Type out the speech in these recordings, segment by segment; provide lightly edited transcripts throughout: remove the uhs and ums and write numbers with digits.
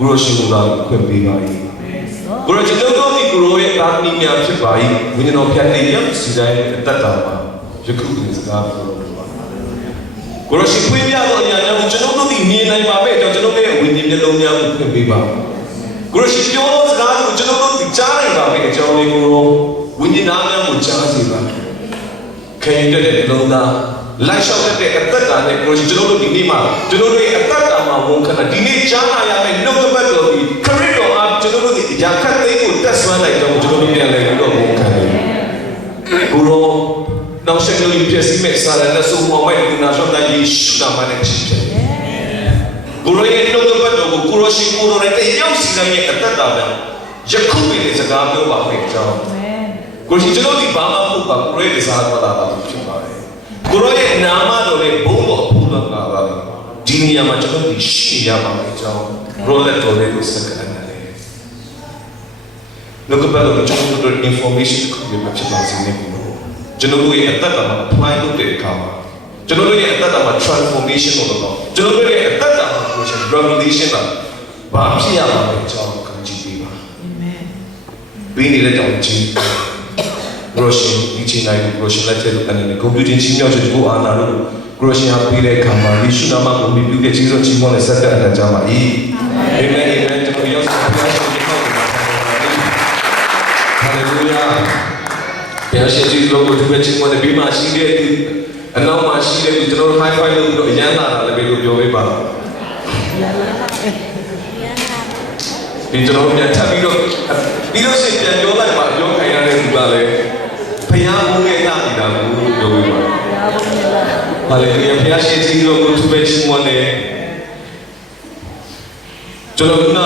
Guru Shimura Kwembi Guru Chinogo growing that me up to buy, we know Piatia, Sudan, that time. You couldn't start. Groshi Quibia, General, the mean I made, General, we need the Lonia to be bound. Groshi Jones, General, the China, Johnny Guru, we need Anna with Chazzy. Can you get it, Lona? Like shot at that time, Groshi General, the Nima, General, at that time, won't can a dinner China, I may know the battle, career up, General, the Yakat, that's when I don't do it. Guru. Now, secondly, just make Sarah and so more when National Day should have managed. Guru, you know the battle, Gurushi, Guru, and the young singer at that time. Jacobi is a garden of a job. Gurushi, Bama, who great is hard for Guru, Nama, or Bobo, Pula, Dinia, Macho, Shia, job, Roller to the second. Look about the information could be much about Generally, at that time, apply to the karma. Generally, at that time, transformation of the law. Generally, at that time, revelation of Babsia, Amen. Being a little cheap, Russian, eating like Russian letter, and computing senior to go on Russian happy day karma. We should not be looking at Jesus, Chimon, etc. and Jama. Amen. Hallelujah. Piace logo to fetching one of the Bima Shide, and now my Shide is no high five of Yana, the big of Yoviba. It's no Tabino. You don't say that you're like my young Kayana Valley. Payamu Yoviba. Hallelujah. Piace logo to fetching one day. Jolona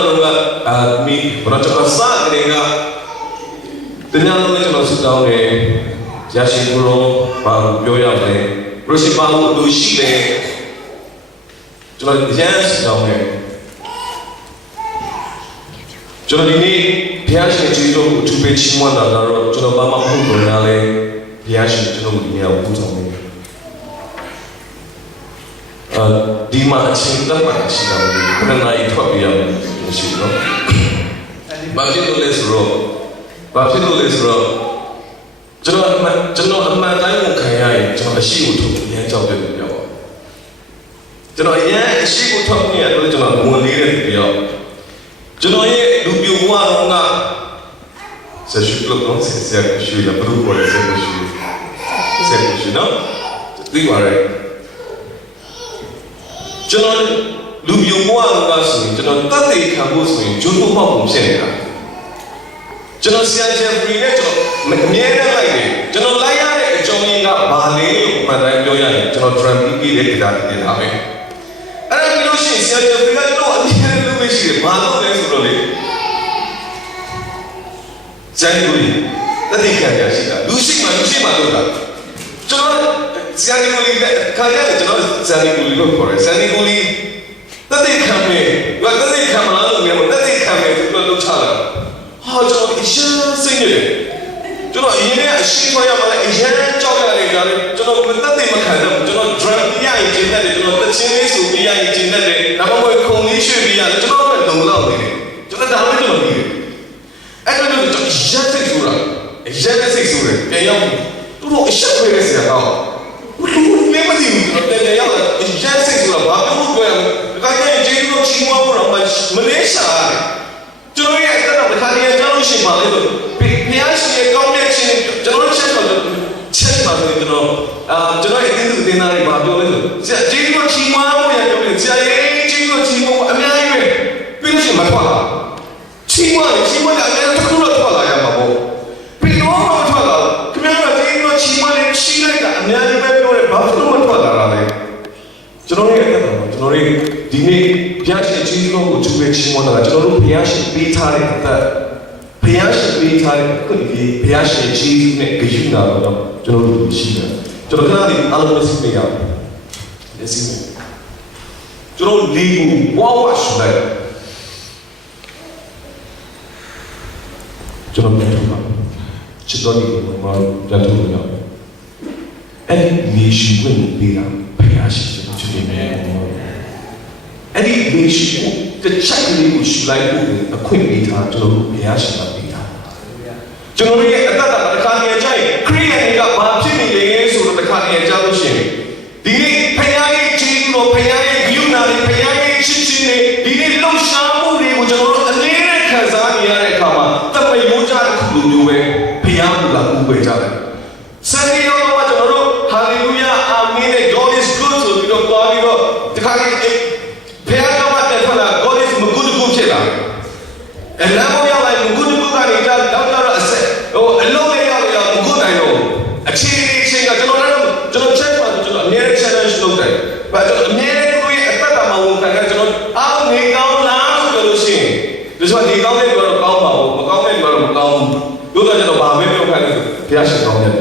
me, Raja the Nano was down there, Yashikuro, Yoya, Roshipa, Lushile, Jans down there. Jolini, Piash, Jito, to pitch one another, Jolobama, Punale, Piash, Jolomia, put on me. Dima, Chinda, and I talk young, Bajino less row. Baptino is wrong. General, I won't carry a shield to the end of the yard. General, yeah, she will talk me at original one leader in the yard. General, do you want not? So she looked on, said, she a blue boy, said, she know? You are right. General, do you want us? General, that they can go swing, Juno Pop, Seneca. General Siaja Freeto, Mera like General Laya, Johnny Bali, Madame Joya, General Trump, he that in Ame. And I know she's Siaja Freeto, and he had to wish him, Mano, there's really. Sandy, the thing can get Lucy Maluka. General Sandy, Kaya, General Sandy will look for it. Sandy Gully, the thing come in, but the thing come along, the thing come in to go to Chala. How do you sing it? Do not hear a sheep for your mother, a young chocolate, do not put nothing of do not drive the eye genetic, do not the Chinese will be eye genetic, I'm going to call you should be do not love it. Do not have it on you. I don't know the Jatic Sura, a Jatic Sura, a young, do not shut with us at all. Never think that they are a Jatic Sura, but well, if I can't take no Chima from Malaysia. Generally, I don't know the Kanye Generation, my little. Piashi, a combination, generation of Chestnut, generally into the dinner about your little. Jingo Chima, Jingo Chimo, American. Finish my father. Chima, I never could have I am a boy. Bring all my father. Come here, Jingo Chima, and she like that. Never about no father. Generally, Dini, Piashi, Jingo, to which one of the Piashi, Bitari, that Piashi, Bitari, could be Piashi, cheese, make a Yuna, General Shina. General, Alabas me up. Yes, General Lee, wash like General Chidoni, Jatuya. And we should win the Piashi to be made. And the check should like a quick meter to the Piashi. ကျွန်တော်ရဲ့အသက်တာတစ်ခါတည်းကြိုက်ခရိယန်ကဘာဖြစ်နေလဲဆိုတော့တစ်ခါတည်းကြားလို့ရှိရင်ဒီနေ့ဖခင်ရဲ့ခြေတော်ဖခင်ရဲ့ယူနာတွေဖခင်ရဲ့ချစ်ချင်းတွေဒီနေ့လှုပ်ရှားမှုတွေကိုကျွန်တော်တို့အနေနဲ့ခံစားနေရတဲ့အခါမှာတမယိုးကြတဲ့ခုလိုမျိုးပဲဖခင်ကလာဥပ္ပေကြတယ်ဆန်ရီရောမှာကျွန်တော်တို့ hallelujah amen God is good ဆိုပြီးတော့သွားပြီးတော့ဒီခါလေးဖခင်ကမှတက်ထွက်လာ God is မကူတကူဖြစ်လာအလံပေါ်ရောက်လိုက်မကူတကူကနေကြောက်တော့အဆက်ဟိုအလုံးလေးရောက်မကူနိုင်တော့အခြေအနေချင်းကကျွန်တော်ချက်ပါကျွန်တော်အများကြီး challenge လုပ်တယ်ဘာကျွန်တော်အများကြီးကိုအသက်တာမှာဝန်ခံတယ်ကျွန်တော်အားနေကောင်းလားဆိုပြောလို့ရှိရင်ဒီဆိုနေကောင်းတဲ့ပြောတော့ကောင်းပါဘူးမကောင်းတဲ့ပြောတော့မကောင်းဘူးတို့တော့ကျွန်တော်ဗာမဲပြောခိုင်းတယ်ဘုရားရှင်ကောင်းတယ်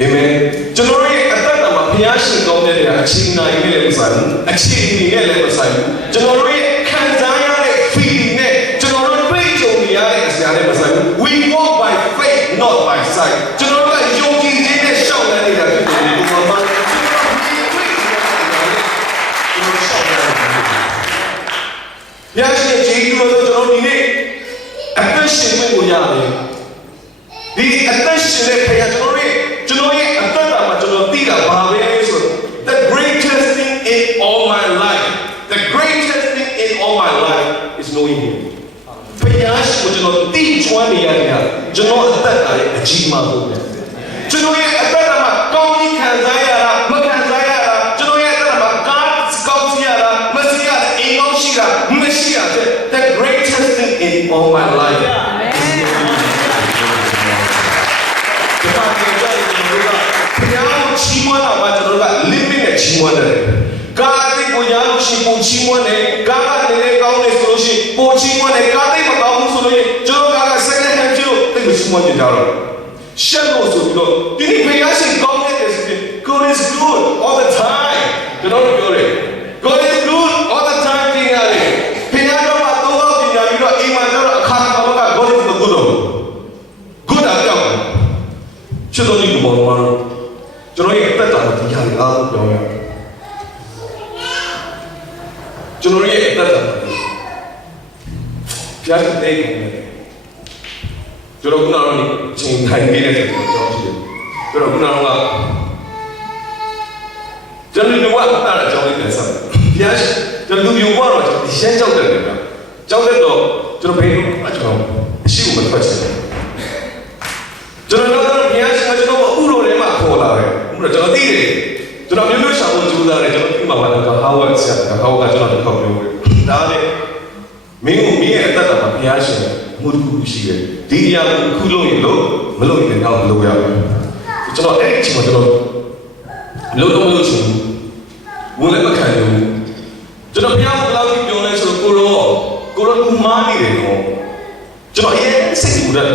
အာမင်ကျွန်တော်ရဲ့အသက်တာမှာဘုရားရှင်ကောင်းတဲ့တဲ့အချိန်နိုင်နဲ့လည်းမဆိုင်ဘူးအချိန်နေနဲ့လည်းမဆိုင်ဘူးကျွန်တော်ရဲ့ခံစားရတဲ့ feeling နဲ့ကျွန်တော်တို့တွေ့ကြုံနေရတဲ့အရာနဲ့မဆိုင်ဘူး we walk by faith not by sight ကျွန်တော်တို့ကယုံကြည်ခြင်းနဲ့ရှောက်လန်းနေတာဖြစ်တယ်ဒီမှာမှာဘုရားရှင်ရဲ့ကျေးဇူးတော်ကျွန်တော်ဒီနေ့အသက်ရှင်ခွင့်ကိုရတယ်ဒီအသက်ရှင်တဲ့ဘုရားကျွန်တော်ရဲ့အသက်တာမှာကျွန်တော်သိတာဘာပဲဆိုတော့ the greatest thing in all my life the greatest thing in all my life is knowing him ဘုရားရှင်ကိုကျွန်တော်သိကျွမ်းနေရတယ်ကျွန်တော်အသက်တာရဲ့အကြီးမားဆုံးပဲကျွန်တော်ရဲ့အသက်တာမှာကောင်းကြီးခံစားရတာမခံစားရတာကျွန်တော်ရဲ့အသက်တာမှာကောင်းစီရတာမစီရတာအိမ်ကောင်းရှိတာမရှိရတဲ့ the greatest thing in all my life ချီးမွမ်းတာမှာကျွန်တော်တို့က limit နဲ့ချီးမွမ်းတယ်။ကာတိကိုညာလို့ရှိပုံချီးမွမ်းတယ်။ကာကနေကောင်းတယ်ဆိုလို့ရှိပုံချီးမွမ်းတယ်။ကာတိမကောင်းဘူးဆိုလို့ကျွန်တော်က second hand ကျလို့တိတ်မချီးမွမ်းကြတော့။ရှက်လို့ဆိုပြီးတော့ဒီနေ့ဘုရားရှင်ကောင်းတယ်ဆိုပြီး God is good all the time ကျွန်တော်တို့ပြောတယ်။ God is good all the time ပြင်ရတယ်။ဘုရားတော်မှာတော့ပြင်ရပြီးတော့အိမ်မှာကျတော့အခါခါက God is good တော့ good အကြောင်းချစ်တော်ကြီးဘောမှာကျွန်တော်ရဲ့အသက်တာကိုဒီဟာလေးအားပြောရအောင်ကျွန်တော်ရဲ့အသက်တာကိုကြားတဲ့နေကျွန်တော်ကတော့ချိန်ထိုင်နေတဲ့ကျွန်တော်ကြောက်ရှိတယ်ကျွန်တော်ကတော့ကျွန်တော်တို့ကအသက်အကြောင်းလေးပြန်ဆက်ဘုရားကျွန်တော်ယူကတော့ဒီရှမ်းကြောက်တယ်ဗျာကြောက်တဲ့တော့ကျွန်တော်ဘယ်လိုအကြောင်းအရှိကိုမထွက်ချင်ဘူးကျွန်တော်တို့ဘုရားရှင်ကကျွန်တော်အခုလိုထဲမှာခေါ်လာတယ်ကျွန်တော်သိတယ်ကျွန်တော်မျိုးမျိုးရှာဖို့ကြိုးစားတယ်ကျွန်တော်ဒီမှာပါတော့ဟာဝတ်ဆက်တာဟာဝတ်ကကျွန်တော်တစ်ခေါက်ပြောတယ်ဒါနဲ့မင်းရဲ့အသက်တာမှာဘုရားရှင်မှုတစ်ခုရှိတယ်ဒီအရာကိုခုလုပ်ရင်လို့မလုပ်ရင်တော့မလုပ်ရဘူးကျွန်တော်အဲ့ဒီအချိန်မှာကျွန်တော်လုံးလုံးလို့ဆိုဘူးလည်းမခံဘူးကျွန်တော်ဘုရားကလောက်ပြီးပြောလဲဆိုတော့ကိုရောကူမားနေတယ်နော်ကျွန်တော်ရဲ့စိတ်ကူတယ်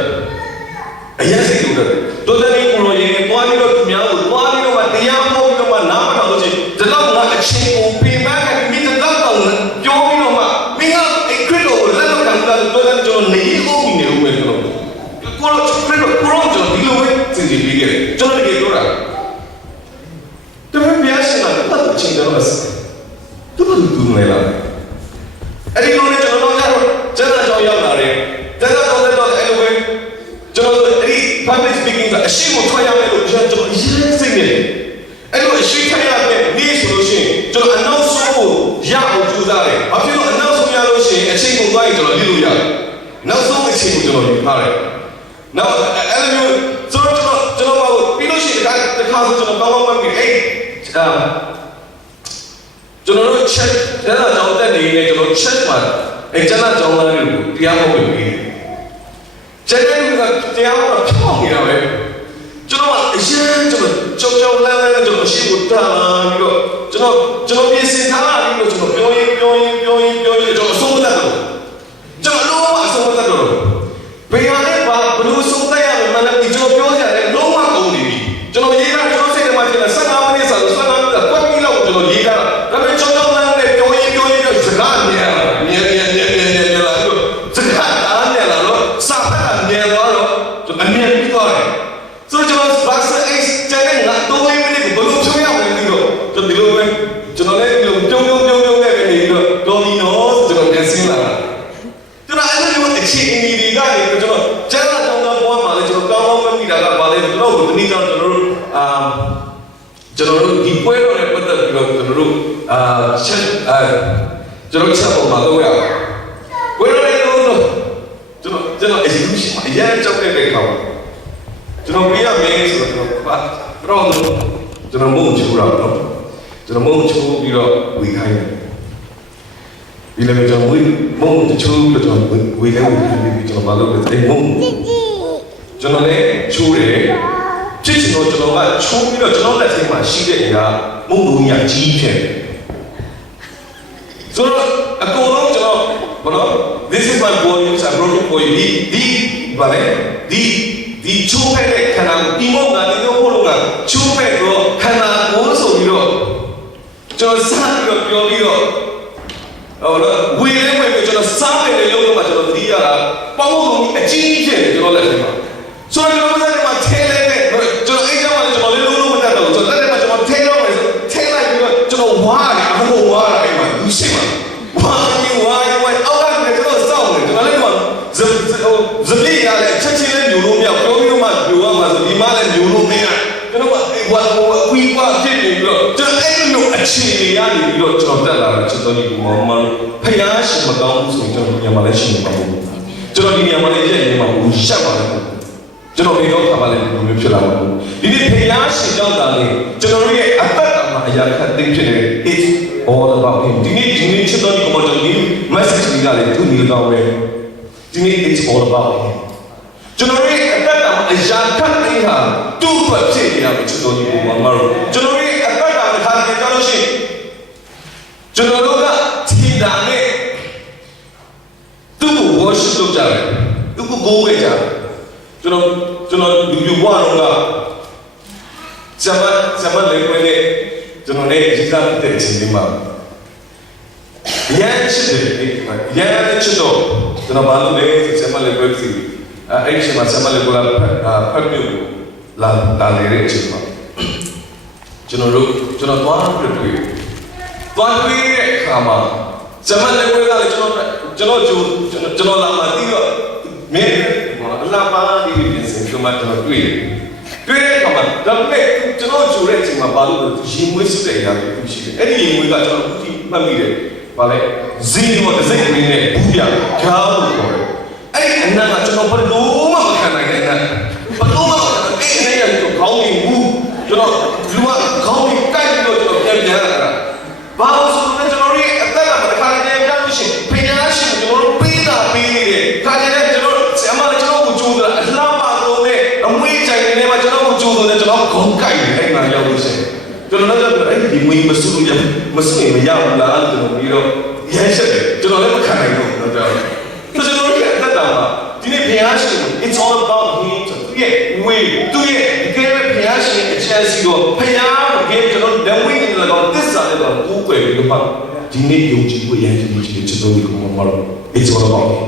အရင်စိတ်ကူတယ်တော်တယ်ကိုရောရေပွားပြီးတော့သူများကိုပွားပြီးတော့တရားဟောပြီးတော့နားမထောင်လို့ချင်းဒီလောက်ကအချင်းကိုပြင်ပန်းကမိတဲ့တော့ပြောပြီးတော့မှမင်းကအဲ့ခရစ်တော်ကိုလက်တော့ခံတာတော်တယ်ကျွန်တော်နေအောင်နေဦးမယ်ကျွန်တော်ခရစ်တော်ကျွန်တော်ဒီလိုပဲသိနေပြီးခဲ့ကျွန်တော်တကယ်ပြောတာတမန်ပြရှင်လာတော့ချင်းတယ်လို့သူတို့သူနေလာအဲ့ဒီလိုနဲ့ကျွန်တော်ကတော့ကျန်တဲ့ကြောင်ရောက်လာတယ်ကျန်တဲ့တော့အဲ့လိုပဲကျွန်တော်အဲ့ဒီ public speaking ကအရှိကိုထွက်ရမယ်လို့ကျွန်တော်ရေးစိတ်နေတယ်အဲ့လိုအရှိထွက်ရမယ်နေဆိုလို့ရှိရင်ကျွန်တော်အနောက်ဆုံးကိုရအောင်ကြိုးစားတယ်အဖြစ်တော့အနောက်ဆုံးရလို့ရှိရင်အချိန်ကိုသွားရင်ကျွန်တော်လိလို့ရတယ်နောက်ဆုံးအချိန်ကိုကျွန်တော်ယူထားတယ်နောက်အဲ့လိုမျိုးကျွန်တော်ပြီးလို့ရှိရင်တခါဆိုကျွန်တော်ကောင်းကောင်းမှပြီးအဲ့ကျွန်တော်တို့ check ဒါတော့ကြောင်းတက်နေနေကျွန်တော် check မှာအဲ့ကျန်တဲ့ကြောင်းသားတွေကိုတရားဟောပြီးပြီကျန်တဲ့ကတရားဟောတာဖြောင်းနေတာပဲကျွန်တော်အရင်ကျွန်တော်ကြောင်းလန်းကျွန်တော်ရှိဖို့တာပြီးတော့ကျွန်တော်ပြင်ဆင်ထားပြီးတော့ကျွန်တော်ပြောရင်ကျွန်တော်အဆုံးမတတ်တော့ကျွန်တော်လုံးဝအဆုံးမတတ်တော့ဘယ်ဟာလဲဘာလို့ဆုံးတတ်ရမလဲဒီကျွန်တော်ပြောကြတယ်လုံးဝကုန်နေပြီကျွန်တော်ရေးတာကျွန်တော်စိတ်ထဲမှာထင်တယ်15မိနစ်ဆိုတော့15မိနစ်ကွက်ပြီးလောက်ကျွန်တော်ရေးတာဒါပေမဲ့ကျွန်တော်လည်းပြောရင်စကားမြင်လာလို့စကားအားနဲ့လာတော့စာဖတ်တာမြင်သွားတော့အမြင်ပြီးသွားတယ်ဆိုတော့ကျွန်တော်ဘာသာ X ကျတဲ့ငါ3မိနစ်ကိုဘယ်လိုပြောရမလဲပြီးတော့ ကျွန်တော်တို့ဒီပွဲတော်နဲ့ပတ်သက်ပြီးတော့ကျွန်တော်တို့ချက်ပေါ်မှာလုပ်ရအောင်ပွဲတော်နဲ့တော့ကျွန်တော် execution အရင်ကြောက်တဲ့ခါမှာကျွန်တော်ပြရမယ်ဆိုတော့ကျွန်တော်မုန်းချူတာတော့ကျွန်တော်မုန်းချူပြီးတော့ဝေခိုင်းတယ်ဒီလည်းကျွန်တော်မုန်းချူပြီးတော့ဝေလဲဝေပြီးကျွန်တော်မလုပ်တဲ့မုန်းကျွန်တော်လည်းချူတယ်ဖြစ်ချင်တော့ကျွန်တော်ကချိုးပြီးတော့ကျွန်တော်လက်ထဲမှာရှိတဲ့အရာမုံလုံးရကြီးဖြစ်တယ်ဆိုတော့အကုန်လုံးကျွန်တော်ဘာလို့ this is my boy I brought it for you ဒီဘာလဲဒီချိုးဖက်တဲ့ခန္ဓာကိုဒီမောင်ကဒီလိုပို့လို့ကချိုးဖက်တော့ခန္ဓာကိုဆိုပြီးတော့ကျွန်တော်စားပြီးတော့ပြောပြီးတော့ဟောလို့ဝေလဲဝေပြီးကျွန်တော်စားတယ်လို့လို့မှကျွန်တော်သတိရတာပေါင်းလုံးအကြီးကြီးဖြစ်တယ်ကျွန်တော်လက်ထဲမှာဆိုတော့ကျွန်တော်လက်ထဲမှာထဲလိုက်တဲ့ကျွန်တော်အိမ်ထဲမှာကျွန်တော်လေးလုံးလုံးမတတ်တော့ကျွန်တော်လက်ထဲမှာကျွန်တော်ထဲတော့မယ်ထဲလိုက်ပြီးတော့ကျွန်တော်ဝါးတယ်အကုန်ဝါးတာအိမ်မှာလူရှိမှာဝါးရင်အောက်ကလည်းကျွန်တော်စောင့်တယ်ကျွန်တော်လည်းဇလီရလည်းချက်ချင်းလေးမျိုးလုံးမြောက်ပြောပြီးတော့မှမျိုးရမှာဆိုဒီမှာလည်းမျိုးလုံးမင်းကကျွန်တော်ကဝီကွာဖြစ်နေပြီးတော့ကျွန်တော်အဲ့လိုအခြေအနေရနေပြီးတော့ကျွန်တော်တက်လာတယ်ကျွန်တော်ဒီမောင်မဖျားရှင်မကောင်းဘူးဆိုကျွန်တော်ညမှာလည်းရှိနေပါဘူးကျွန်တော်ဒီညမှာလည်းရဲ့နေမှာဘူးရှက်ပါလေကျွန်တော်ဒီတော့ခါပါလေဘယ်လိုဖြစ်လာမှာဒီနေ့ဖျားရှင်ကြောင့်တာလေကျွန်တော်ရဲ့အသက်တာမှာအရာခက်သိဖြစ်နေ it's all about him ဒီနေ့ချစ်တော်ဒီကောင်ကျွန်တော်ဒီ message ကြီးကလည်းသူ့နေတော့ပဲဒီနေ့ it's all about him ကျွန်တော်ရဲ့အသက်တာမှာအရာခက်သိဟာသူ့အတွက်ဖြစ်နေရမယ်ချစ်တော်ဒီကောင်မတော်ကျွန်တော်ရဲ့အသက်တာမှာခါကြလို့ရှိရင်ကျွန်တော်တို့ကထီတာနဲ့သူ့ကို worship လုပ်ကြတယ်သူ့ကိုကိုးခဲ့ကြတယ်ကျွန်တော်လူပြဘွားတော့ကဇမန်လေးဝင်နေကျွန်တော်လည်းကြီးစားတဲ့အချိန်လေးမှာရန်ချစ်တယ်ရန်ချစ်တော့ကျွန်တော်ဘာလို့လဲဇမန်လေးဝင်စီအဲ့ဒီချိန်မှာဇမန်လေးကဖတ်မျိုးလာနေတဲ့အချိန်မှာကျွန်တော်သွားတွေ့တဲ့အခါမှာဇမန်လေးဝင်ကလည်းကျွန်တော်လာမှတီးတော့မင်းအလားပါဒီပြင်စင်ကမှကျွန်တော်တွေ့တဲ့အခါမှာဒါပေမဲ့ကျွန်တော်ကြိုတဲ့အချိန်မှာဘာလို့လဲရင်မွေးစုတဲ့အရာတွေရှိတယ်အဲ့ဒီရင်မွေးကကျွန်တော်အခုထိမှတ်မိတယ်ဗာလဲဇီနိုတစ်စိတ်လေးနဲ့ဘူးပြခါလို့ခေါ်တယ်အဲ့ဒီအနက်ကကျွန်တော်ဘယ်လိုမှမခံနိုင်တဲ့အနက်ဘယ်လိုမှအဲ့ဒီနေရာကိုခေါင်းကြီးဘူးကျွန်တော်လူကခေါင်းကြီးကိုက်ပြီးတော့ကျွန်တော်ပြန်ရတာဘာလို့ဆိုတော့ကျွန်တော်ရဲ့အသက်ကမခါနိုင်တဲ့ကြောင့်ရှိဖျားရှင်ကျွန်တော်ပေးတာပေးနေတယ်ခါကြတဲ့ကျွန်တော်ဆရာမလည်းကျွန်တော်ကိုကြိုးစားအလားပါတော့နဲ့အမွေးကြိုင်နေမှာကျွန်တော်ကိုကြိုးစားတယ်ကျွန်တော်ခေါင်းကိုက်နေအဲ့မှာရောက်လို့ရှိရင်ကျွန်တော်လည်းအဲ့ဒီမွေးမဆုရမဆုရင်မရဘူးလားကျွန်တော်ပြီးတော့ရဲချက်တယ်ကျွန်တော်လည်းမခံနိုင်တော့ဘူးတော့ကျွန်တော်ရဲ့အသက်တာမှာဒီနေ့ဖျားရှင် it's all about him သူရဲ့ဝေးသူရဲ့ဒီကဲဖျားရှင်အချက်စီတော့ဖျားကိုကျွန်တော်လက်ဝိနေတော့သစ္စာနဲ့တော့ကိုယ်ွယ်ပြီးတော့ဒီနေ့ယုံကြည်ဖို့ရန်ကြီးချစ်တော်ဒီကောင်မတော် it's all about him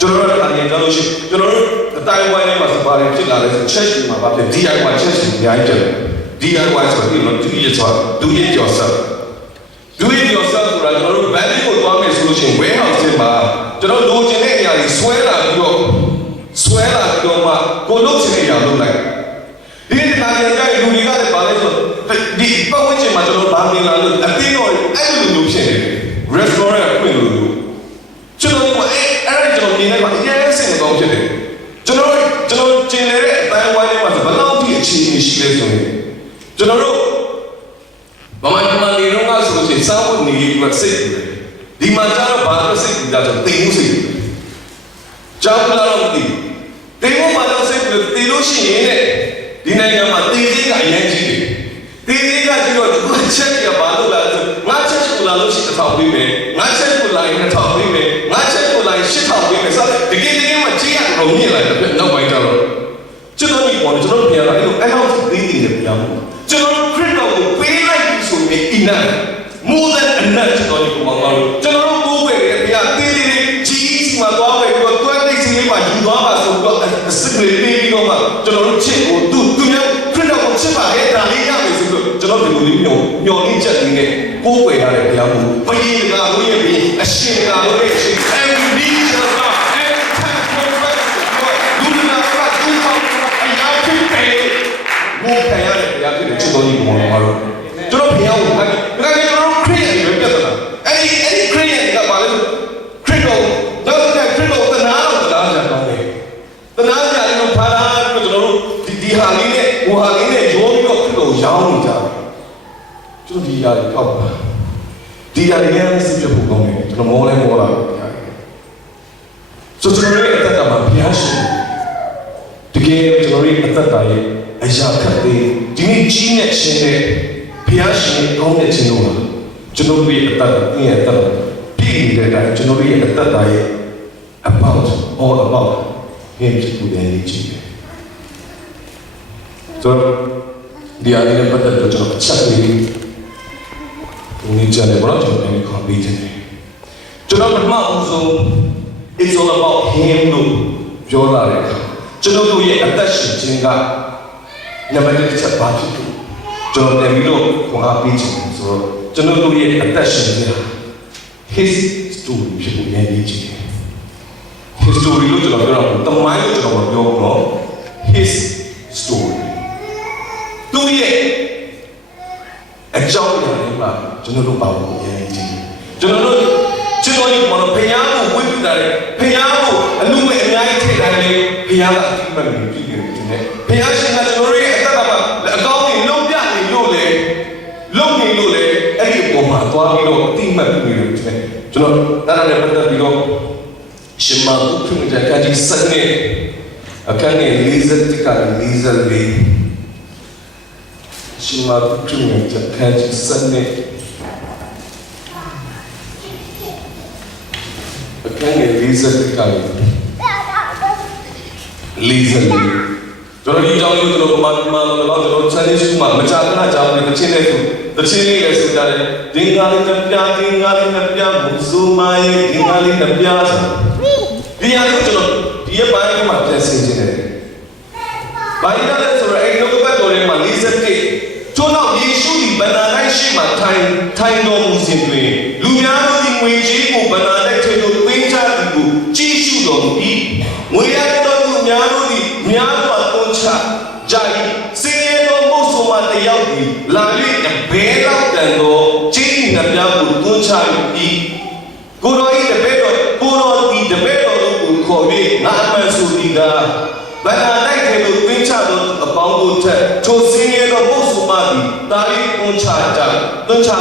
ကျွန်တော်တို့အနေနဲ့ကြောက်လို့ရှိကျွန်တော်တို့အတိုင်းဝိုင်းထဲမှာစပါးဖြစ်လာတဲ့ church မှာပါဖြစ် DIY church အများကြီးတယ် DIY ဆိုပြီးတော့ do it yourself ဆိုတာကျွန်တော်တို့ value ကိုသွားမယ်ဆိုလို့ရှိရင် warehouse ထဲမှာကျွန်တော်လိုချင်တဲ့အရာတွေဆွဲလာပြီးတော့မှကိုလုပ်ချင်တဲ့အရာလုပ်လိုက်ဒီနေ့တိုင်းကြိုက်လူတွေကလည်းပါလဲဆိုဒီပတ်ဝန်းကျင်မှာကျွန်တော်ဗာမင်လာလို့အတင်းတော့အဲ့လိုမျိုးဖြစ်နေတယ် restaurant ဖွင့်လို့ကျွန်တော်ကအဲ့ကျွန်တော်မြင်တဲ့မှာအရင်စင်ကောင်းဖြစ်တယ်ကျွန်တော်ကျင်နေတဲ့အတိုင်းဝိုင်းထဲမှာဘယ်လောက်ထိအခြေအနေရှိလဲဆိုရင်ကျွန်တော်တို့ဘာမှမနေတော့ကဆိုရင်စားဖို့နေပြီးစိတ်တယ်ဒီမှာကျတော့ဘာလို့စိတ်ကြတော့တိမ်မှုစိတ်ကြောက်လာတော့မသိတိမ်မှုမှာတော့စိတ်ပြီးတည်လို့ရှိရင်ဒီနိုင်ငံမှာတည်သေးကအရင်ကြီးတယ်တည်သေးကကြီးတော့ဒီချက်ကြီးကဘာလို့လဲဆိုငါချက်ကိုလာလို့ရှိတစ်ထောင်ပေးမယ်ငါချက်ကိုလာရင်တစ်ထောင်ပေးမယ်ငါချက်ကိုလာရင်ရှစ်ထောင်ပေးမယ်စသဖြင့်တကယ်မှကြီးရတော့မြင်လိုက်တယ်နောက်ပိုင်းကျတော့ကျွန်တော်ဒီပေါ်ကျွန်တော်ပြန်လာအဲ့လောက်သေးသေးတယ်ပြန်လို့ကျွန်တော်ခရစ်တော်ကိုပေးလိုက်ပြီဆိုရင် enough more than enough ကျွန်တော်ဒီပေါ်မှာကျွန်တော်တို့ကိုယ်ပဲဘုရားသေးသေးကြီးစီမှာသွားပဲပြီးတော့တွဲတိတ်စီလေးမှာယူသွားပါဆိုတော့အစစ်လေးပြီးတော့မှကျွန်တော်တို့ချစ်ကိုသူများခရစ်တော်ကိုချစ်ပါရဲ့ဒါလေးရမယ်ဆိုတော့ကျွန်တော်ဒီလိုလေးမျောလင်းချက်လေးနဲ့ကိုယ်ပဲရတဲ့ဘုရားကိုဘယင်ကလို့ရပြီးအရှင်ကလို့ရရှိ every need of God every time for right လူနာကသူ့မှာအရာဖြစ်တယ် တော်ကြီးပေါ်မှာတော့ကျွန်တော်ဖျားကိုဒါကကျွန်တော်ခရီးရပြတ်တာအဲ့ဒီခရီးရကဘာလဲခရီးတော့တော့ခရီးတော့တနာတော့တနာကြတော့တယ်တနာကြတယ်တော့ဖာလာပြီးတော့ကျွန်တော်တို့ဒီဟာလေးနဲ့ဟိုဟာလေးနဲ့ရောပြီးတော့ခရီးတော့ရောင်းနေကြတယ်ကျွန်တော်ဒီဟာလေးတော့ဒီဟာလေးနဲ့စစ်ပြဖို့ကောင်းတယ်ကျွန်တော်မောလဲမောလာတယ်ဆိုကျွန်တော်ရဲ့အသက်တာမှာဘုရားရှင်တကယ်ကျွန်တော်ရဲ့အသက်တာရဲ့အရာခတ်သေးဒီနေ့ကြီးနဲ့ရှင်တဲ့ဘုရားရှင်ကောင်းတဲ့ခြင်းတို့ဟာကျွန်တော်ရဲ့အသက်တာအင်းရဲ့အသက်တာပြည့်နေတဲ့တိုင်းကျွန်တော်ရဲ့အသက်တာရဲ့ about all about him ကိုလည်းကြည့်တယ်ဆိုတော့ဒီအရေးနဲ့ပတ်သက်လို့ကျွန်တော်အချက်လေးဒီနေ့ကျတယ်ဘာလို့ကျွန်တော်ဒီခေါ်ပေးခြင်းလဲကျွန်တော်ပထမဦးဆုံး it's all about him လို့ပြောလာတယ်ကျွန်တော်တို့ရဲ့အသက်ရှင်ခြင်းကနံပါတ်1ချက်ပါဖြစ်တယ်ကျွန်တော်တင်ပြီးတော့ခေါ်အားပေးခြင်းဆိုတော့ကျွန်တော်တို့ရဲ့အသက်ရှင်ခြင်း his story ဖြစ်ဖို့ရည်ရည်ကြီးတယ် his story လို့ကျွန်တော်ပြောတော့တမိုင်းလို့ကျွန်တော်ပြောတော့ his story သူရဲ့အကြောင်းအရာတွေမှာကျွန်တော်တို့ပါဖို့ရည်ရည်ကြီးကျွန်တော်တို့ကျွန်တော်တို့ဘုရားကိုဝိပဿနာတယ်ဘုရားကိုအမှုမဲ့အများကြီးထည့်ထားတယ်ဘုရားကအတိမတ်နေပြီတယ်ဘုရားရှင်ကကျွန်တော်တို့ရဲ့အသက်တာမှာအကောင်းကြီးလုံးပြနေလို့လေလုံးနေလို့လေအဲ့ဒီပုံမှာသွားပြီးတော့အတိမတ်နေတယ်ကျွန်တော်အဲ့ဒါနဲ့ပတ်သက်ပြီးတော့ရှင်မကုထုံကြကကြီးစက်နေအခန်းငယ်40က44ရှင်မကုထုံကြကကြီးစက်နေအခန်းငယ်40က44ကျွန်တော်ဒီကြောင့်ကျွန်တော်ပမာတော့ကျွန်တော် challenge မှာမချာခဏကြောင်းနေချင်းနေဆိုတချင်းလေးလည်းဆိုကြတယ်ဒင်္ဂါလေးနဲ့ပြဒင်္ဂါလေးနဲ့ပြမူဆိုမာရဲ့ဒင်္ဂါလေးနဲ့ပြဆိုဒီအရာကိုကျွန်တော်ဒီရဲ့ဘိုင်းမှာပြန်ဆင်ခြင်းတယ်ဘိုင်းရတယ်ဆိုတော့အဲ့ဒီဘက်တော်ထဲမှာ41ကျွန်တော်ယေရှုဒီဗန္နာတိုင်းရှိမှထိုင်တော်မူစဉ်တွင်လူများတို့ဒီငွေကြီးကိုဗန္နာတိုင်းထဲသို့ပေးချသည်ကိုကြည့်ရှုတော်မူ၏ငွေရတော်သူများတို့သည်များစွာတွန်းချကြ၏စင်ရတော်မုတ်ဆိုမှတယောက်သည်လာ၍ဘဲလောက်တန်သောကြီးနှပြကိုတွန်းချ၏ကိုတော်၏တပည့်တော်ကိုတော်ဒီတပည့်တော်တို့ကိုခေါ်၍ငါအမှန်ဆိုသည်ကဗန္နာတိုင်းထဲသို့ပေးချသောအပေါင်းတို့ထက်ထိုစင်ရတော်မုတ်ဆိုမှသည်တာရီတွန်းချ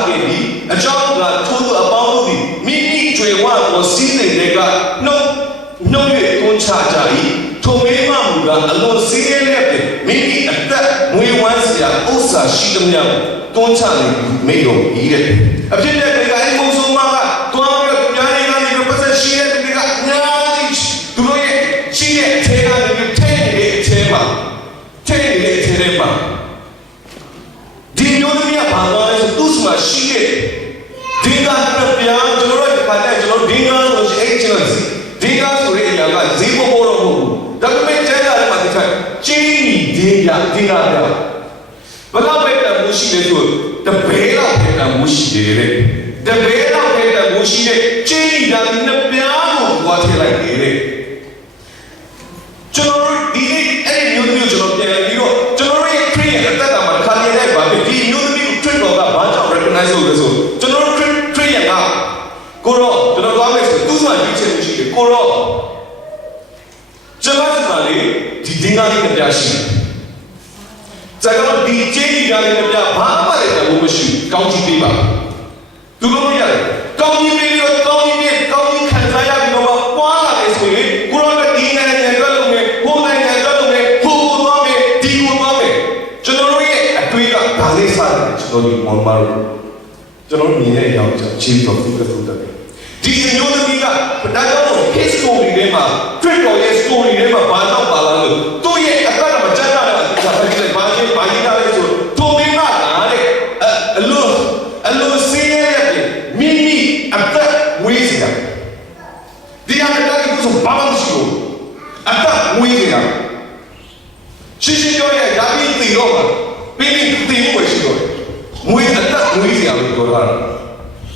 ခဲ့သည်အကြောင်းကထိုသူအပေါင်းတို့သည်မိမိကျွေဝသောစီးစိမ်တွေကနှုတ်၍တွန်းချကြ၏ထိုမိမမူကအလွန်စင်းရဲတဲ့မိမိအသက်ငွေဝမ်းစရာဥစ္စာရှိသမျှတွန်းချနေမိတော်ဤတဲ့အဖြစ်တဲ့တွေကအဲ့ဒီမုံဆုံးမကတွန်းပြီးတော့ညာနေကနေပတ်သက်ရှိတဲ့တွေကညာတိသူတို့ရဲ့ရှိတဲ့ထဲကနေထဲနေတဲ့ထဲမှာဒီမျိုးသမီးကဘာလို့လဲဆိုသူ့မှာရှိတဲ့ဒီကပြန်ကျွန်တော်တို့ကလည်းကျွန်တော်ဒီကဆိုရှိအဲ့ကျွန်တော်ဒီကဆိုရဲ့အရာကဈေးပေါ်တော့မဟုတ်ဘူးဒါပေမဲ့ကျဲရတယ်မှာဒီကချင်းဒီကပြဘလောက်ပဲတမှုရှိတယ်ဆိုတပဲလောက်ပဲတမှုရှိတယ်တဲ့တပဲလောက်ပဲတမှုရှိတဲ့ချင်းဒါဒီနှစ်ပြားကိုဝါထည့်လိုက်တယ်တဲ့ကျွန်တော်တို့ဒီအဲ့ဒီမျိုးသမီးကိုကျွန်တော်ပြန်ပြီးတော့ကျွန်တော်တို့ရဲ့ train ရဲ့အသက်တာမှာခါနေလိုက်ပါပြီဒီမျိုးသမီးကို train တော့ကဘာကြောင့် recognize လုပ်လဲဆိုကျွန်တော်တို့ train ရဲ့ကကိုတော့ကျွန်တော်သွားမယ်ဆိုသူ့မှာဒီချက်ရှိတယ်ကိုတော့ကျွန်တော်ကလေဒီဒင်္ဂါလေးကပြရှိတယ်ကျွန်တော်ဒီချင်းဒီကလေးကပြဘာမှလည်းတော့မရှိကောင်းကြည့်ပေးပါသူတို့မရတယ်ကောင်းကြည့်ပေးတော့ကောင်းကြည့်ခံစားရပြီးတော့ပွားလာတယ်ဆိုရင်ကိုတော့ဒီနိုင်ငံအတွက်လုပ်မယ်ဟိုနိုင်ငံအတွက်လုပ်မယ်ဟိုသွားမယ်ဒီကိုသွားမယ်ကျွန်တော်တို့ရဲ့အတွေးကဒါလေးစားတယ်ကျွန်တော်ဒီမော်မာလို့ကျွန်တော်မြင်တဲ့အကြောင်းချင်းတော့သူကသူတက်တယ်ဒီမျိုးသမီးကဒါကြောင့် his story ထဲမှာ Trick တော်ရဲ့ story ထဲမှာဘာကြောင့်ပါလာလို့သူ့ရဲ့အကန့်အမကျန်းတာဘာကြီးတာလဲဆိုထိုမင်းကတဲ့အလွန်စင်းရဲတဲ့မိမိအသက်ဝေးစရာဒီအတက်ကိုဆိုဘာမှမရှိဘူးအသက်ဝေးစရာရှင်းပြောရဒါပြီးတည်တော့မှာပြီးတည်ဖို့ရှိတော့ငွေအသက်ဝေးစရာလို့ပြောတာ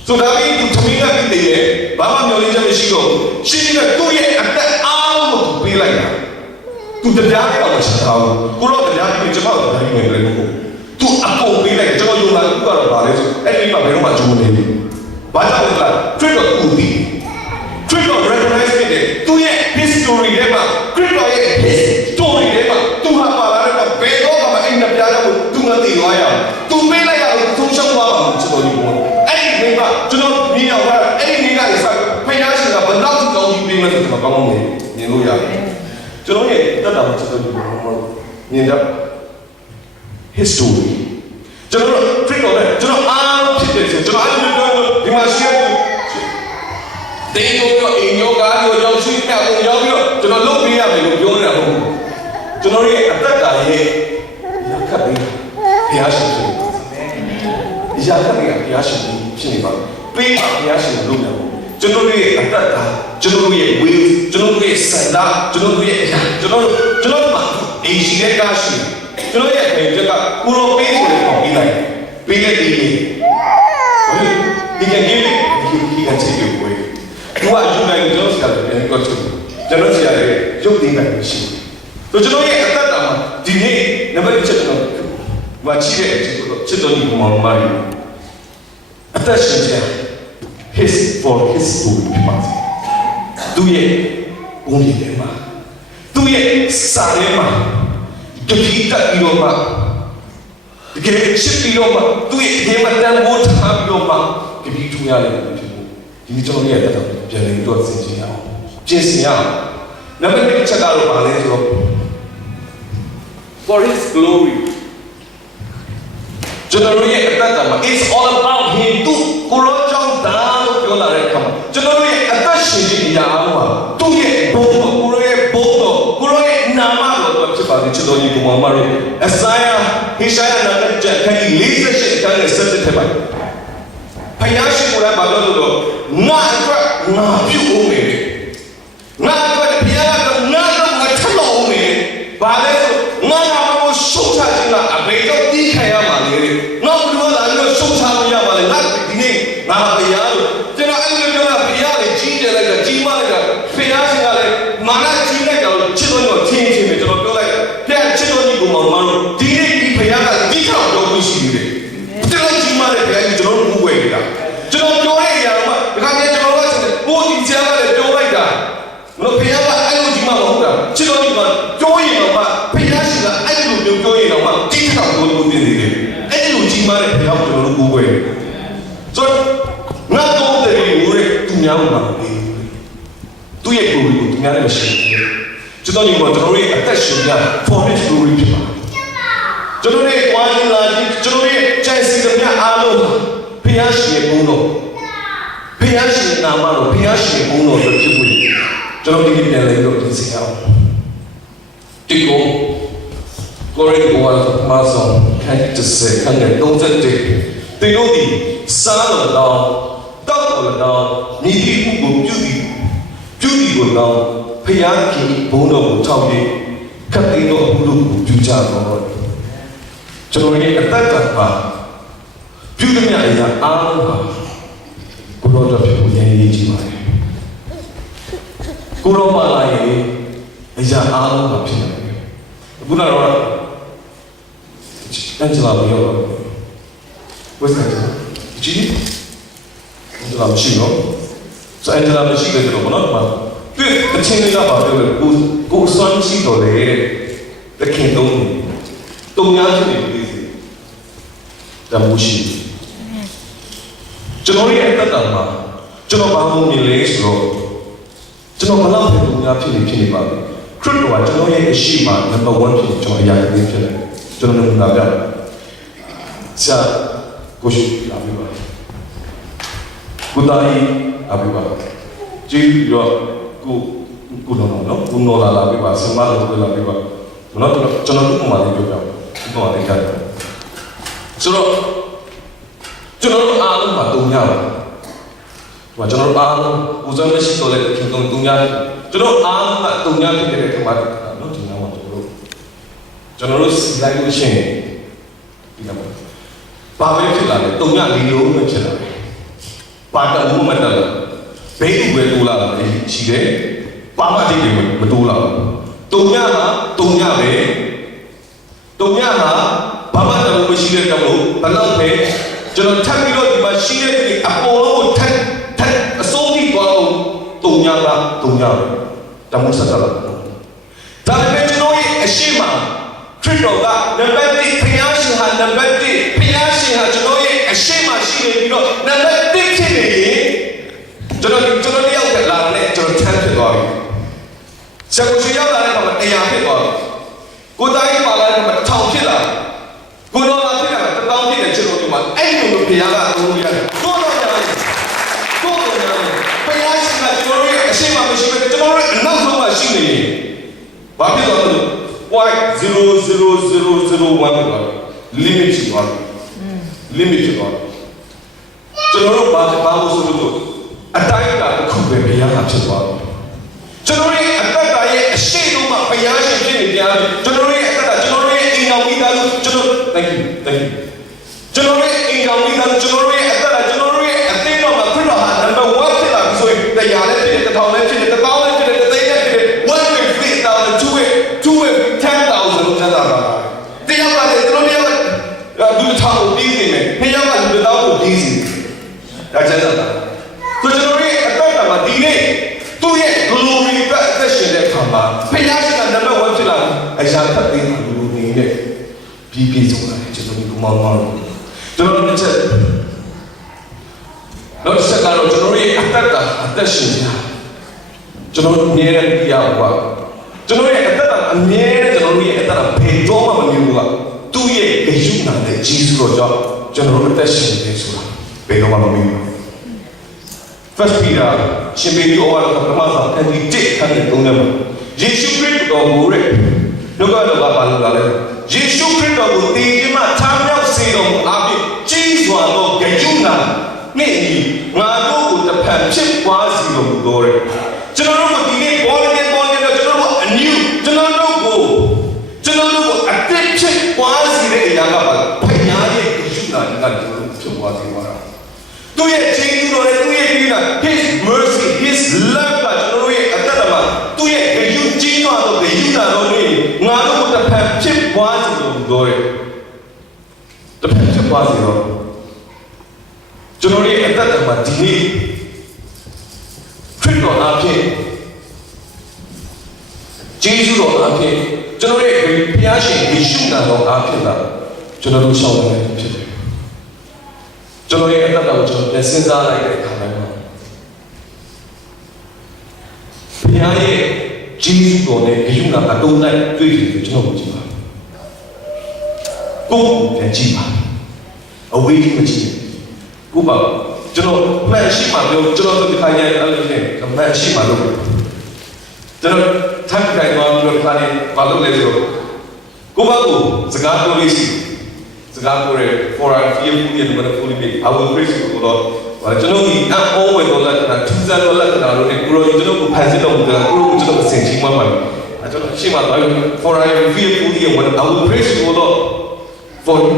ဆိုတော့ဒီသူသမီးကတည်တယ်ဘာမှမျောလင်းချက်မရှိတော့ရှင်းကသူ့ရဲ့အသက်အားလုံးကိုပေးလိုက်တာသူတရားကြောက်ချင်တာကိုတော့တရားကြီးကျွန်တော်တရားကြီးဝင်တယ်လို့သူအကုန် တော့ဗာလဲဆိုအဲ့ဒီမှာဘယ်တော့မှဂျုံနေဘူးဘာကြောင့်လဲလား trick တော့သူ့ပြီး trick တော့ recognize ဖြစ်တယ်သူ့ရဲ့ history ထဲမှာ trick တော့ရဲ့ history ထဲမှာသူဟာပါလာတဲ့ဘယ်တော့မှအဲ့ဒီပြားတော့သူမသိသွားရအောင်သူပေးလိုက်ရအောင်သုံးရှုံးသွားပါဘူးကျွန်တော်ဒီပေါ်အဲ့ဒီမိမကျွန်တော်မြင်အောင်အဲ့ဒီနေကလေးစဖိအားရှင်ကဘယ်တော့ကောင်းကြီးပေးမယ်ဆိုတော့ကောင်းကောင်းမြင်လို့ရတယ်ကျွန်တော်ရဲ့တက်တာကျွန်တော်ဒီပေါ်မြင်ကြ history ကျွန်တော် trick တော့လည်းကျွန်တော်အားဖြစ်တယ်ဆိုကျွန်တော်အဲ့လိုပြောဒီမှာရှိတဲ့တေးတို့ရောအင်ယောကာရောရောက်ရှိတဲ့အောင်ရောက်ပြီးတော့ကျွန်တော်လုပ်ပေးရမယ်လို့ပြောနေတာမဟုတ်ဘူးကျွန်တော်ရဲ့အသက်တာရဲ့ခက်ပြီးဘုရားရှင်ဖြစ်နေပါတယ်။ရာခက်ပြီးဘုရားရှင်ဖြစ်နေပါတယ်။ပေးပါဘုရားရှင်လုပ်နေတယ်ကျွန်တော်ရဲ့အသက်တာကျွန်တော်ရဲ့ဝေးကျွန်တော်ရဲ့စံတာကျွန်တော်ရဲ့အရာကျွန်တော်မှာအရှိတဲ့ကားရှိကျွန်တော်ရဲ့အပြင်ကကိုရောပေးဆိုတဲ့ပေါ့ပြီးလိုက်ပေးတဲ့ဒီလေးဒီကနေ့ဒီကချက်ကိုဝေးသူကယူနိုင်ကျွန်တော်ဆရာလည်းပြောချင်ကျွန်တော်ဆရာရဲ့ရုပ်သိမ်းနိုင်ရှိတယ်ကျွန်တော်ရဲ့အသက်တာမှာဒီနေ့နံပါတ်1ချက်ကျွန်တော်မချစ်တဲ့ချစ်တော်ညီကောင်မလေးအသက်ရှင်ခြင်း his for his story ဖြစ်ပါတယ်သူရဲ့ဘုံကြီးထဲမှာသူရဲ့စာထဲမှာတတိတပြီးတော့မှတကယ်ချစ်ပြီးတော့မှသူရဲ့အရင်မှတန်ဖိုးထားပြီးတော့မှတတိထူရတယ်ဖြစ်ဖို့ဒီကျွန်တော်ရဲ့တက်တော့ပြန်လည်တော့ဆင်ခြင်ရအောင်ပြင်ဆင်ရအောင်နံပါတ်1ချက်ကတော့ဘာလဲဆိုတော့ for his glory ကျွန်တော်ရဲ့အသက်တာမှာ it's all about him သူကိုရောကြောင့်ဒါလို့ပြောလာတဲ့အခါမှာကျွန်တော်ရဲ့အသက်ရှင်ခြင်းအရာအားလုံးဟာသူ့ရဲ့ဘုံတော်ကိုရောရဲ့ဘုံတော်ကိုရောရဲ့နာမတော်ဖြစ်ပါတယ်ကျွန်တော်ညီကောင်မတို့အဆိုင်ယာဟေရှာယနာတဲ့ခန်းကြီး48ခန်းနဲ့ဆက်တဲ့ပိုင်းဖယားရှိခိုးတာဘာလို့လဲဆိုတော့ငါအတွက်ငါပြုတ်ဦးမယ်ငါအတွက်ဘုရားကငါတော့ငါထလို့ဦးမယ်ဘာလဲဆိုငါကိုရှုံးချခြင်းကအဘယ်တော့တီးခံရမှာလဲငါဘယ်လိုလာလို့ရှုံးချလို့ရမှာလဲငါဒီနေ့ငါဘုရားလို့ကျွန်တော်အဲ့လိုပြောတာဘုရားလေကြီးတယ်လိုက်တာကြီးမလိုက်တာဘုရားရှင်ကလည်းမာနကြီးလိုက်တာချစ်တော်ကိုချင်းချင်းပဲကျွန်တော်ပြောလိုက်တဲ့ချစ်တော်ကြီးကိုမောင်မလို့ဒီနေ့ဒီဘုရားကဒီခေါက်တော့ရှိနေတယ်ကျွန်တော်ကြီးမတဲ့ဘုရားကြီးကျွန်တော်တို့ဝယ်နေတာကျွန်တော်ပြောတဲ့အရာမှာဒီခါကျကျွန်တော်ကဘိုးကြီးကြားရတယ်ပြောလိုက်တာဘလို့ဘုရားကအဲ့လိုကြီးမမဟုတ်တာချစ်တော်ကြီးကပြောရင်တော့ဘုရားရှင်ကအဲ့လိုပြောရင်တော့ဒီခေါက်တော့လုပ်နေတယ်အဲ့လိုကြီးမတဲ့ဘုရားကိုကျွန်တော်တို့ဝယ်ဆိုတော့ငါတော့တယ်လို့သူများမှာသူရဲ့ကိုယ်ကိုသူများလည်းမရှိဘူးကျွန်တော်ညီမကျွန်တော်ရဲ့အသက်ရှင်ရ for his glory ဖြစ်ပါကျွန်တော်ရဲ့ဝါရင်လာကျွန်တော်ရဲ့ကြိုက်စီတဲ့အားလုံးဘုရားရှင်ရဲ့ဘုန်းတော်ဘုရားရှင်နာမတော်ဘုရားရှင်ဘုန်းတော်တို့ဖြစ်ဖို့ကျွန်တော်ဒီနေ့ပြန်လည်းလုပ်သိအောင်ဒီကိုရိတ်ဘောကမဆောခန့်တစေခန့်တဲ့31ဒီလိုဒီစားတော်တောက်တော်တော်ညီဒီမှုကိုပြုပြီးကိုတော့ဖျားခင်ဘုန်းတော်ကိုထောက်ပြီးခတ်သိတော့ဘုလို့ပြုကြတော့ကျွန်တော်ရဲ့အသက်တာမှာပြုသမျှအရာအားလုံးဟာကိုရောတော်ဖြစ်ဖို့ရည်ရည်ကြီးပါတယ်ကိုရောမလာရင်အရာအားလုံးဟာဖြစ်တယ်အခုတော့အန်ဂျလာပြောတော့ဝတ်စားကြည့်အန်ဂျလာမရှိတော့ဆိုအန်ဂျလာမရှိတဲ့တော့ဘာလို့မတွေ့အချင်းတွေကပါပြောတယ်ကိုစွမ်းရှိတော်လေတခင်တုံးများရှိနေပြီဒါမှရှိကျွန်တော်ရဲ့အသက်တာမှာကျွန်တော်ဘာလို့မြင်လဲဆိုတော့ကျွန်တော်ဘလောက်ပဲတုံးများဖြစ်နေပါဘူးခရစ်တော်ကကျွန်တော်ရဲ့အရှိမ number 1ဖြစ်ကျွန်တော်အရာကြီးဖြစ်တယ်ကျွန်တော်လည်းလာပြဆရာကိုရှိလာပြီပါကိုတားအဘိပါကြည့်ရောကိုတော့နော်ကိုနော်လာပြီပါစမလာလို့လာပြီပါနော်ကျွန်တော်တို့ကမှလည်းပြောပြတယ်ဒီကောင်လည်းကြတယ်ဆိုတော့ကျွန်တော်တို့အားလုံးမှာတုံရပါကျွန်တော်တို့အားလုံးဦးဇမ်းမရှိတော့လေခင်တုံရကျွန်တော်အားလုံးကတုံရဖြစ်တဲ့ခါမှာနော်ဒီနောက်မှာကျွန်တော်တို့စီလိုက်လို့ရှိရင်ဒီကမှာဘာပဲဖြစ်လာလဲတုံရလေးလုံးပဲဖြစ်လာတယ်ပါတအမှုမတက်လို့ဘေးဥပဲတိုးလာတယ်ရှိတယ်ပါမတိတွေမတိုးလာဘူးတုံညမှာတုံညပဲတုံညမှာဘာမှတလို့မရှိတဲ့ကြောင့်လို့ဘလောက်ပဲ 저는 탑이로 이만 시에 앞으로 탄 소리 과로 동냐가 다못 살아라. 다음에 저의 아시마 트리도가 넘버디 피아싱한 넘버디 피아싱한 저의 아시마 시에 이거 넘버디 키네. 저는 이렇게 나네 저는 탄 되고. 자꾸 시야가 나면 애야 되고. 고다이 말하면 타오피다. 고노가 피가 타오피가 저러지만 애는 피야가 오리야. 피야싱한 저의 아시마 시에 저를 나서만 시네. 와피도 Y 00001 리미트 와 리미트 와 저는 바보스도 아따이가 그게 비야가 쳐와 저는 아따다의 시도만 비야시 되는 저는 인간이다 저는 thank you 저는 인간이다 저는 아따노만 풀어한 넘버 1다 소위 대야를 되게 타오는 되게 가오는 되게 $10,000 자다가 대야가 들어오면 눈 타고 뒤지네 대야가 눈 타고 뒤지 자자다 그저는 아까가 디네 또의 글로리가 대신에 가마 배야시가 넘버 1라 아이샤가 되는 글로리네 비비송아 저는 고마워 저는 이제 너서 가로 저는 아까가 대신이야 저는 내는 비야와 저는 아까가 내는 저는 아까가 배도만 믿는가 두의 배중나데 지수로죠 저는 대신에 대수라 배도만 믿는 First Peter, 신비리 오와르가 그마사 and 직 하는 동네만 예수 그리스도 모래 누가 반가래 예수 그리스도 대지마 참여세로 앞에 지수하고 개중나 네 나도 그때 팬십과시로 도래 저는 이게 born 저는 new 저는 악대책과시를 야가 패야의 개중나 인간 저는 좋아하는 거야 तुझे चेंज होने तुझे पीना His mercy His love का जोड़े अतः ना तुझे कहीं चीज़ ना तो कहीं ना रोने नारों को तो पैंचिप वाज़ दोरे तो पैंचिप वाज़ रो जोड़े अतः ना दिने फिर तो आपके चीज़ रो आपके जोड़े प्यासे विशुद्ध ना रो आपके ना जोड़े शांत में 저는 애다라고 저는 생각하게 가면 피아의 진수도의 기준과 동날对比 저는 보지마 꼭 되지마 어웨이팅이지 고바 저는 만시만도 저는 가야 알는데 만시만도 저는 참가에 와서 가는 말로 내서 고바고 제가 돌리시 Singapore for our few years when fully big I will praise you Lord 저는 나 오면 놀라잖아 투자 놀라잖아 너네 그러 이제는 반지도 못하고 그러고 저는 생각만 말 저는 심한 말 for our few years when I will praise you Lord for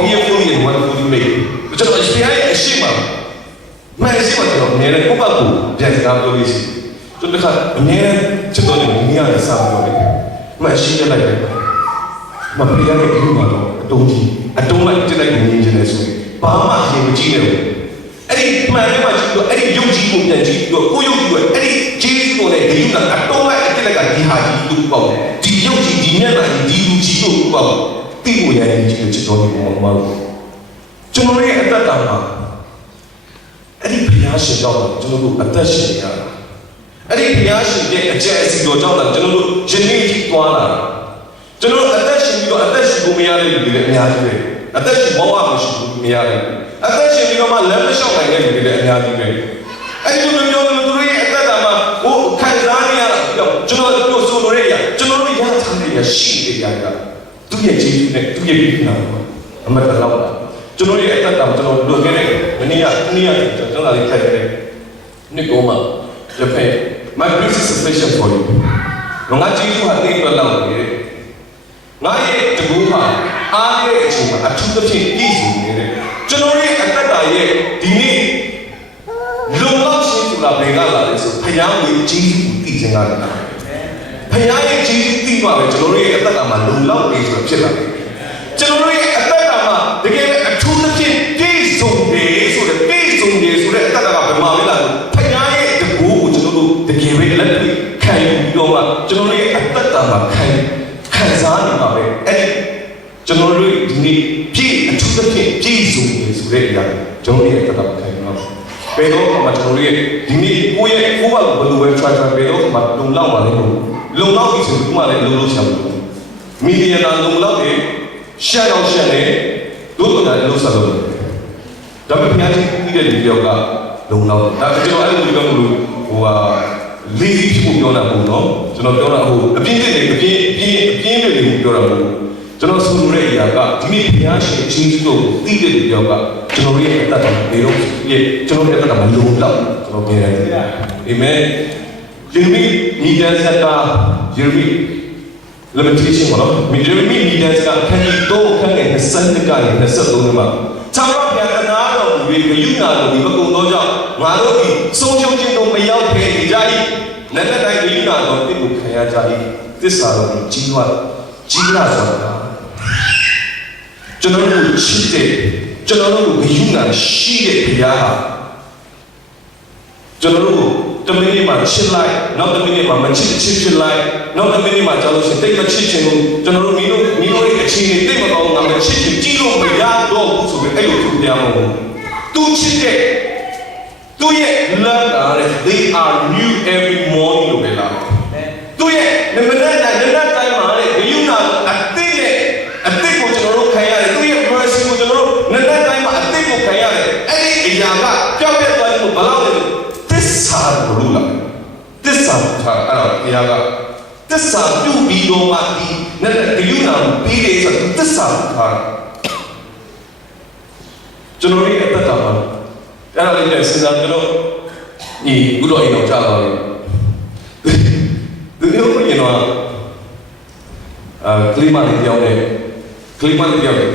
few years when fully big 저는 시야에 심한 말 심한 내는 꼬박고 제가 저는 내는 저도 미안해 사람들이 말 심하게 mà bây giờ cái mà đông lại trên đây cũng nhìn trên này xuống bám mà gì mà chi đều ấy mà nếu mà chỉ được ấy dùng chi cũng nhận chi được cô dùng chi được ấy chi của này thì dùng là đông lại trên đây cả đi hà chi dùng vào chỉ dùng chi đi nhá là đi dùng chi dùng vào tiêu của nhà đi chỉ được chỉ thôi mà cho nó này anh ta làm mà ấy bây giờ sẽ đâu cho nó đủ anh ta sẽ ra ấy bây giờ sẽ cái cái gì đó cho nó cho nó đủ chân đi qua là 저는 아따시미도 아따시고 미야를 위해 미야를 아따시 뭐하고 싶고 미야를 아따시미도만 렘샤오가 있는 위해 미야를 아니 저는 요들이 아따다마 오 칸자니아 저는 또 소노래야 저는 야 참내야 시대야 두개 지네 두개 비나 아마 달라고 저는 아따다 저는 로게네 니야 저는 아직 타이레 니고마 옆에 my grace is sufficient for you 뭔가 지수한테 이끌라고 나의 두부가 아의 지금 아침부터 이수네 저놈이 아까다의 디니 롱락신수라 베가라에서 파양의 지수 생각나 파양의 지수 띠가 저놈이 아까다만 롱락에서ဖြစ်လာ저놈이 아까다 mà để cái thu tập trên cái dùng để số để tất cả các mà bây giờ thay nhái cái cũ của chúng tôi để cái về là khai vô mà chúng tôi tất cả mà khai giá như mà vậy chúng tôi đi cái thu tập trên cái dùng để số để chúng tôi tất cả khai nó bây giờ mà chúng tôi đi cũ vào bờ đuôi xoay bây giờ mà lùng lao mà lùng lao thì chúng mà lùng sao media là lùng lao thì share này đúng là lùng sao đó là phía trên cái điều điều cả lùng lao đó là cho anh lùng lùng và lý thuyết của nó là nó cho nó cho nó cái này điều là cho nó sung rê ya cả thì phía trên chính số tí điều cả cho nó biết tất cả điều đó cho nó biết tất cả lùng lao cho nó nghe amen Jeremy media sẽ ta Jeremy limitation của nó mình Jeremy media sẽ cái gì đó cái này sân cái này là sân đúng không trong đó thì anh nói rồi vì cái yếu nào thì có công tố cho mà đó thì số trong trên đồng bây giờ thì ra đi nên là cái yếu nào thì tiếp tục khai ra đi tiếp sau đó chỉ là rồi cho nó đủ chi tiết cho nó đủ cái yếu nào chi tiết thì ra cho nó đủ cho mình mà chỉnh lại nó cho mình mà mình chỉnh lại nó cho mình mà cho nó sẽ tích mà chỉnh cho nó mình cái chỉnh này tích mà còn mình chỉnh chỉ luôn mình ra đó cũng số cái ấy luôn chúng ta mà tu chỉnh cái tu ye learn they are new every morning lo bela tu ye mình nên cái mà này cái yếu nào tích của cho nó khai ra tu ye mercy của cho nó nên cái mà tích của khai ra ấy cái nhà mà cho biết là một bao nhiêu Tessa rula, Tessa thà, cái gì cả, Tessa tu bị đồ mà đi, nên cái yếu nào bị để sao Tessa thà, cho nó đi tất cả mà, cái này là sinh ra cho nó, nhỉ, cái loại nào chả là, từ nếu có gì nào, clima thì theo này,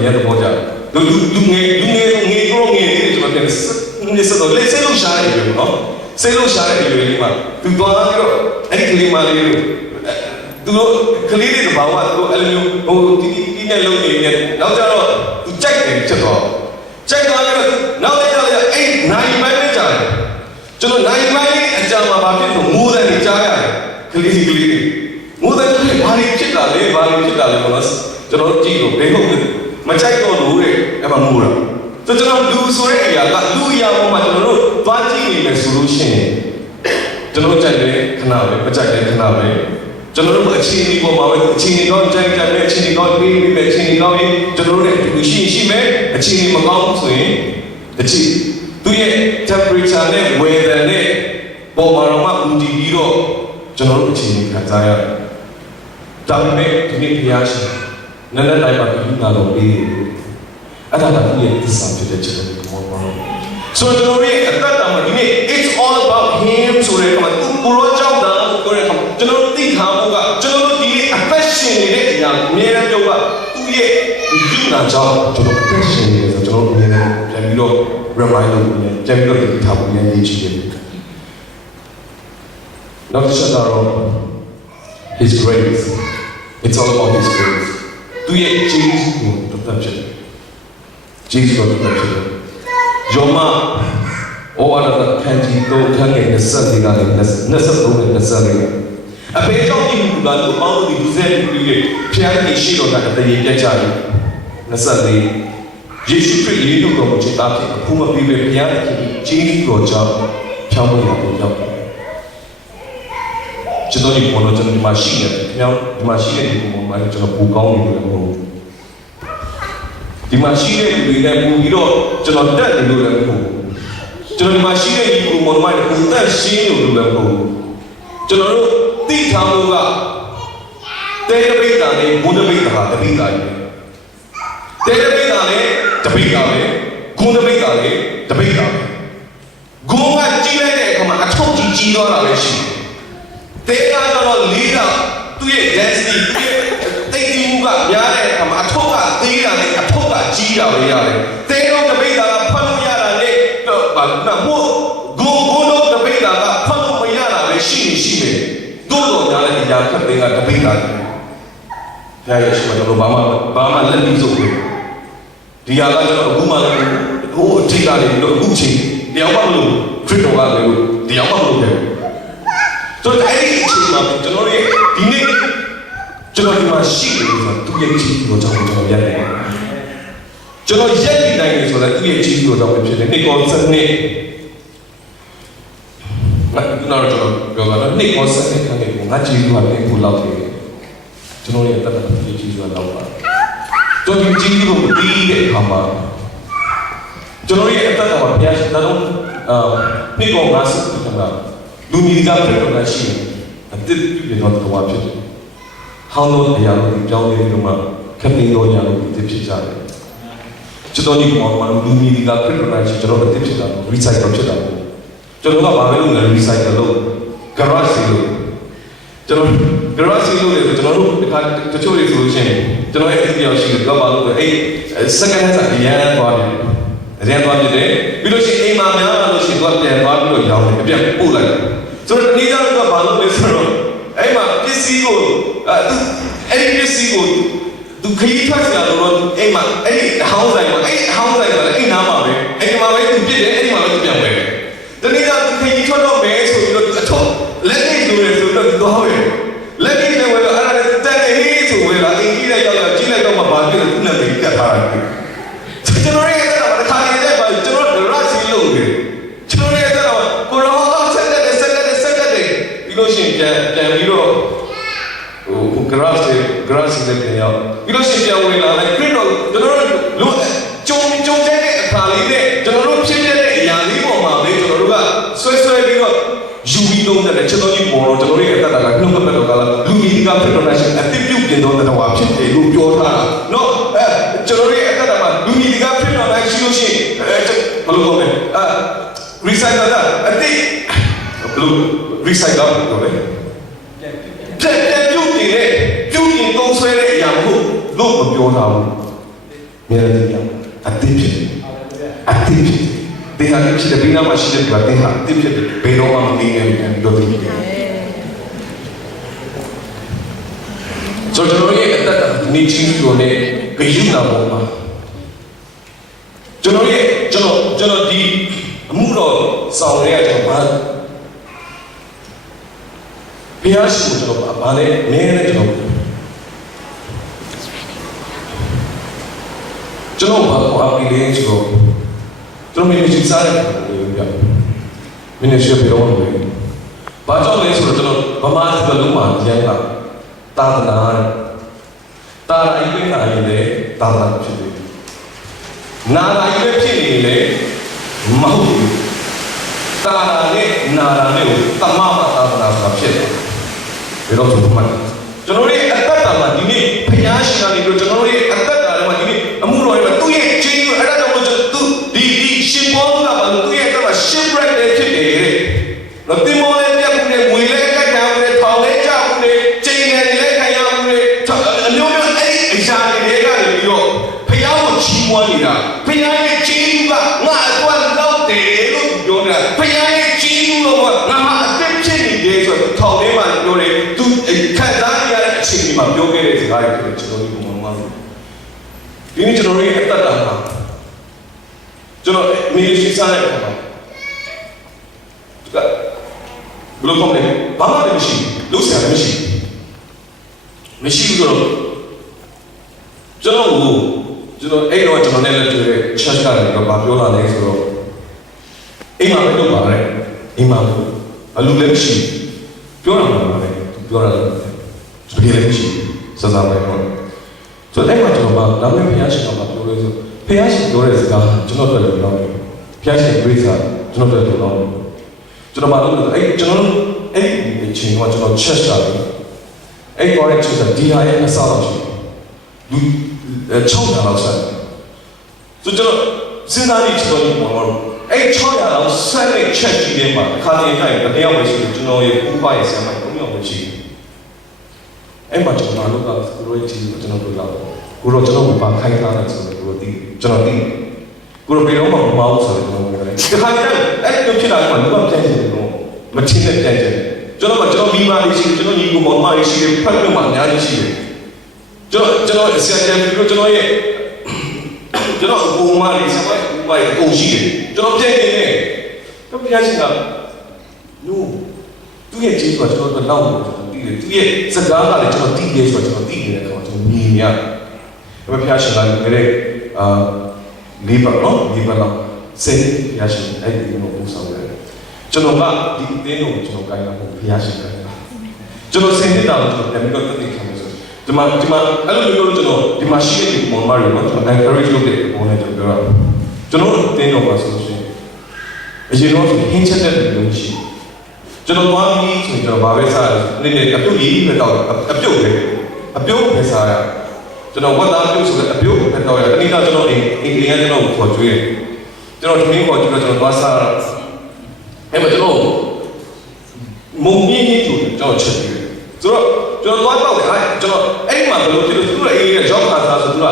nhà nó bao giờ, lúc nghe thì chúng ta nghe sao đó, lấy xe lúc sáng này được không? Xe lúc sáng này được mà, từ đó là cái clima này được, từ clima thì bảo là từ anh cái này lâu này, nào cho nó, từ check này cho nó là nào đây là này mấy cái trái, cho nó này mấy anh cha mà bảo cái mua đây thì trái à, clima, mua đây thì vài chiếc là mà cho nó chỉ được đấy không, mà check nó đủ đấy, em mà mua rồi. So cho nó lưu số đấy là lưu ya mà cho nó toán chỉ này solution này cho nó chạy đấy khả nào đấy, chạy đấy khả nào đấy cho nó mở chi đi qua mà chi đi con chạy đấy chi đi con đi chi đi con đi cho nó đấy cứ chi mấy chi đi mà con suy chi tuy nhiên temperature này weather này bộ mà nó mà đi đó cho nó chi đi khả ra ya tại vì mấy cái này thì nên là lại bảo cái nào đó đi ada yang disambut dari jalan kemauan. So jadi kata ini it's all about him. So mereka tu pulau jauh dah, mereka jadi tiga muka, jadi ini passion ini yang mereka juga tu ye dunia jauh, jadi passion ini, jadi mereka jadi lo reminder punya, jadi lo kita punya ini juga. Not just about His grace, it's all about His grace. Tu ye Jesus pun tetap jadi. Jesus có được chưa? Joma, ô anh đã khen chỉ tôi khen người nhất sinh thì cái nhất sinh tôi người nhất sinh này. À bây giờ khi mình đang tu máu thì tu sẽ tu cái phía cái gì đó là cái gì cái trái nhất sinh này. Jesus Christ lý do của chúng ta thì không có bị phía cái Jesus của cha cha mình là của cha. Chúng tôi đi một lần mà xin nhận, nhau mà xin nhận thì cũng mà cho nó phù công mình là không. Di masjid itu dia buat cho nó đất dulu là không, cho nó masjid itu một mai cũng đất xin dulu là không, cho nó tí tham luôn à, thế bây giờ này muốn bây giờ hả, bây giờ này, thế bây giờ này, bây giờ này, muốn bây giờ này, bây giờ này, gồm cả chỉ là cái mà không chỉ đó là cái gì, thế là cho nó lý là tuy density, tuy tiêu cả nhà này mà không cả tí là này không cả chi là vậy này, thế nó bây giờ là phân nhà là này, là mua gồm nó bây giờ là phân nhà là cái xin này, đồ nhà là nhà khác bên là bây giờ, thế là chúng ta nói bà mà lên đi rồi, ဒီဟာကကျွန်တော်အခုမှလည်းဟိုအထိတ်ကနေပြီးတော့အခုချိန်တရားမှမလို့ခရစ်တော်ကလည်းတရားမှမလို့တယ်ဆိုတော့အဲ့ဒီအချိန်မှာကျွန်တော်ရဲ့ဒီနေ့ကျွန်တော်ဒီမှာရှိတယ်ဆိုတာသူရဲ့ကြည့်လို့ကြောင့်ကျွန်တော်ရတယ်ကျွန်တော်ရက်နေနိုင်တယ်ဆိုတာသူရဲ့ကြည့်လို့ကြောင့်ပဲဖြစ်တယ်နေ့ကောစနေနောက်တော့ကျွန်တော်ပြောတာနေ့ကောစနေခံနေငါကြည့်လို့လည်းဘူးလောက်တယ်ကျွန်တော်ရဲ့တတ်တဲ့ကြည့်လို့လောက်ပါကျွန်တော်ကြည့်လို့ပြီးတဲ့အခါမှာကျွန်တော်ရဲ့အတ္တကဘုရားရှင်တော်နေ့ကောငါစစ်တယ်ကလူမျိုးကပြတော့ရှိတယ်အတိတ်ပြတော့တော့ဖြစ်တယ်ဟောင်းလို့တရားလို့ကြောင်းလေးတို့မှခက်နေတော့ညာလို့ဒီဖြစ်ကြတယ်ကျွန်တော်ဒီကောင်မှလူမျိုးကပြတော့ရှိကျွန်တော်အတိတ်ဖြစ်တာ recycle ဖြစ်တာကျွန်တော်ကဘာပဲလုပ်လဲ recycle လုပ် garage လို့ကျွန်တော် garage လို့လေကျွန်တော်တို့တခါတချို့တွေဆိုလို့ရှိရင်ကျွန်တော်ရဲ့အပြောင်းရှိတယ်တော့ဘာလို့လဲအဲ့ second hand အရင်သွားတယ်အရင်သွားပြတယ်ပြီးလို့ရှိရင်အိမ်မှာများလာလို့ရှိရင်သူကပြန်သွားပြီးတော့ရောင်းတယ်အပြန်ပို့လိုက်ဆိုတော့ဒီကြောင့်တော့ဘာလို့လဲဆိုတော့အဲ့မှာပစ္စည်းကိုအဲ့ဒီပစ္စည်းကိုသူခရီးထွက်လာတော့အိမ်မှာအဲ့ဒီဟောင်းဆိုင်မှာအဲ့ဟောင်းဆိုင်ကလည်းအိမ်နားမှာပဲအိမ်မှာပဲသူပြစ်တယ်အဲ့ဒီမှာပဲသူပြန်ဝယ်တယ်တနေ့ကသူခရီးထွက်တော့မယ်ဆိုပြီးတော့အထုပ်လက်နေယူတယ်ဆိုတော့သူတော့ဟုတ်တယ်လက်နေလည်းဝယ်တော့အဲ့ဒါတက်နေဟေးဆိုဝယ်လာအိမ်ကြီးလည်းရောက်လာကြီးလိုက်တော့မှဘာဖြစ်လဲသူနဲ့ပဲကတ်ထားတယ်ကျွန်တော်ရဲ့အဲ့ဒါကခါနေတဲ့ပါကျွန်တော်ဒရစီလုပ်တယ်ကျွန်တော်ရဲ့အဲ့ဒါကိုရောဆက်တဲ့ပြီးလို့ရှိရင်ပြန်ပြီးတော့ဟို grass တွေပြန်ရောက်ပြီးလို့ရှိရင်ပြန်ဝင်လာလိုက်ခရစ်တော်ကျွန်တော်တို့လို့ကြုံတဲ့အခါလေးနဲ့ကျွန်တော်တို့ဖြစ်တဲ့အရာလေးပေါ်မှာပဲကျွန်တော်တို့ကဆွဲပြီးတော့ယူပြီးတော့တဲ့ချက်တော်ကြီးပေါ်တော့ကျွန်တော်ရဲ့အတ္တကနှုတ်ပတ်တော်ကလူကြီးကဖြစ်တော်တဲ့ရှင်အတိပြုတ်ပြင်တော်တဲ့ဝါဖြစ်တယ်လို့ပြောထားတာနော်ကျွန်တော်ရဲ့အတ္တမှာလူကြီးကဖြစ်တော်တဲ့ရှိလို့ရှိရင်ဘယ်လိုလုပ်လဲrecycle အတိဘယ်လိုrecycle လုပ်လဲပြန်ပြုတ်နေတဲ့ပြုတ်ရင်သုံးဆွဲတဲ့အရာမဟုတ်လို့မပြောတာဘူးမြေရည်ပြောင်းအတိဖြစ်အတိဖြစ်ဒီဟာဖြစ်တဲ့ဘိနာမရှိတဲ့ဘာတင်ဟာအတိဖြစ်တဲ့ဘယ်တော့မှမနေနိုင်ဘူးလို့ပြောတယ်ဆိုတော့ရဲ့အတ္တနေချင်းကိုလည်းဂယုဏပေါ်မှာကျွန်တော်ဒီအမှုတော်ဆောင်ရတဲ့ကျွန်တော်ဘုရားရှိခိုးကျွန်တော်ဗာလဲနည်းနည်းကျွန်တော်ဘာလို့အပီလေးဆိုတော့ကျွန်တော်မင်းကြီးစားတယ်ပြမင်းရှိပြောလို့ဘာကြောင့်လဲဆိုတော့ကျွန်တော်ဗမာစကားလုံးမှာကျန်တာသာသနာတာအိမ်ပြင်လာရင်လေသာသနာဖြစ်တယ်နာလာရင်ဖြစ်နေလေမဟုတ်ဘူးတာနဲ့နာလာနဲ့တမမသာသနာဆိုတာဖြစ်တယ်ဘယ်တော့ဆိုမှကျွန်တော်ရဲ့အတ္တမှာဒီနေ့ဖျားရှင်ကနေပြီးကျွန်တော်ရဲ့အတ္တထဲမှာဒီနေ့အမှုတော်ရဲ့သူ့ရဲ့ခြင်းကိုအဲ့ဒါကြောင့်လို့သူဒီရှင်ဘောကဘာလို့သူ့ရဲ့အတ္တမှာ shipwreck တွေဖြစ်နေတယ်လို့တင်မောလေးပြတ်နေငွေလေးကတ်ခံနေထောင်လေးကြောက်နေချိန်ငယ်လေးခံရမှုတွေအမျိုးမျိုးအဲ့ဒီအရာတွေကနေပြီးတော့ဖျားကိုချီးမွမ်းနေတာဖျားရဲ့ခြင်းကငါအတွက်လောက်တယ်လို့ပြောနေတာဖျားရဲ့ခြင်းလို့ငါအသက်ဖြစ်နေတယ်ဆိုတော့ထောင်ထဲမှာပြောတယ်သူခံစားရတဲ့အချိန်ဒီမှာပြောခဲ့တဲ့စကားတွေကျွန်တော်ဒီပုံမှန်မှာဒီနေ့ကျွန်တော်ရဲ့အတ္တတာမှာကျွန်တော်မြေရှိစားတဲ့အခါမှာဘလို့ကောင်းတယ်ဘာမှမရှိလို့ဆရာမရှိဘူးဆိုတော့ကျွန်တော်အဲ့တော့ကျွန်တော်နဲ့လည်းတွေ့တဲ့ church ကနေတော့ဗာပြောလာတယ်ဆိုတော့အိမ်မှာပဲလုပ်ပါရဲအိမ်မှာအလူလည်းမရှိပြောရမှာပဲပြောရတယ်တကယ်လည်းရှိစစပဲပေါ့ဆိုတော့အဲ့မှာကျွန်တော်ကနောက်နေ့ဖျားရှင်ကပြောလို့ဆိုဖျားရှင်ပြောတဲ့စကားကျွန်တော်တို့လည်းပြောတယ်ဖျားရှင်ပြေးစားကျွန်တော်တို့လည်းပြောတယ်ကျွန်တော်မလုပ်လို့အဲ့ကျွန်တော်အဲ့ဒီချိန်ကကျွန်တော် church လာတယ်အဲ့ကောရဲ့ church ဒီဟာရဲ့အစားတော့ရှိလူ600လောက်ဆက်ဆိုကျွန်တော်စဉ်းစားကြည့်ကျွန်တော်ဘောတော့အဲ့600လောက်ဆက်တဲ့ church ကြီးထဲမှာအခါတည်းတိုင်းတယောက်ပဲရှိတယ်ကျွန်တော်ရဲ့ဥပရဲ့ဆရာမ3ယောက်ပဲရှိတယ်အဲ့မှာကျွန်တော်တို့ကကိုရိုကြီးကိုကျွန်တော်တို့လောက်ကိုရိုကျွန်တော်ဘာခိုင်းတာလဲဆိုတော့ကိုရိုတီကျွန်တော်တီကိုရိုဘယ်တော့မှမမအောင်ဆိုတော့ကျွန်တော်ပြောတယ်ဒီခါကျတော့အဲ့လိုဖြစ်လာတော့လူကပြန်နေတယ်တော့မချင်းနဲ့ပြန်တယ်ကျွန်တော်မိမလေးရှိကျွန်တော်ညီကိုမောင်မလေးရှိတယ်ဖတ်လို့မှအများကြီးရှိတယ်ကျွန်တော်ဆရာကျန်ပြီးတော့ကျွန်တော်ရဲ့ ကျွန်တော်ကိုမလေးဆက်ပါအကုန်ရှိတယ်ကျွန်တော်ပြန်နေတယ်တော့ဘုရားရှင်ကနိုးသူ့ရဲ့ကျေးဇူးကကျွန်တော်လောက်လို့ကျွန်တော်သိတယ်သူ့ရဲ့စကားကလည်းကျွန်တော်သိတယ်ဆိုတော့ကျွန်တော်သိနေတဲ့အခါကျွန်တော်မြင်ရတယ်ဘုရားရှင်ကလည်းလေးပါတော့ဒီပါတော့စေဘုရားရှင်အဲ့ဒီလိုပို့ဆောင်တယ်ကျွန်တော်ကဒီအသင်းကိုကျွန်တော်ကိုင်းလာဖို့ဘုရားရှင်ကကျွန်တော်စင်နေတာကိုကျွန်တော်ပြန်ပြီးတော့သိခံလို့ဆိုဒီမှာအဲ့လိုမျိုးကျွန်တော်ဒီမှာရှိတဲ့ပုံမှန်တွေတော့ကျွန်တော် encourage လုပ်တဲ့ပုံနဲ့ကျွန်တော်ပြောတာကျွန်တော်တင်းတော့ပါဆိုလို့ရှိရင်အရင်တော့ဟင်းချက်တဲ့လူရှိကျွန်တော်သွားပြီးဆိုရင်ကျွန်တော်ဘာပဲစားရလဲနေ့အပြုတ်ကြီးပဲတော့အပြုတ်ပဲစားရကျွန်တော်ဝတ်သားပြုတ်ဆိုတဲ့အပြုတ်ပဲတော့ရအနည်းတော့ကျွန်တော်အိမ်ကလေးကျွန်တော်ခေါ်ကျွေးကျွန်တော်ဒီနေ့ခေါ်ကျွေးတော့ကျွန်တော်သွားစားအဲ့မှာကျွန်တော်မုံမြင့်ကြီးဆိုကျွန်တော်ချက်ပြီးဆိုတော့ကျွန်တော်သွားတော့တယ်ကျွန်တော်အဲ့မှာဘယ်လိုဖြစ်လို့သူတို့အေးရဲ့ job ခါစားဆိုသူက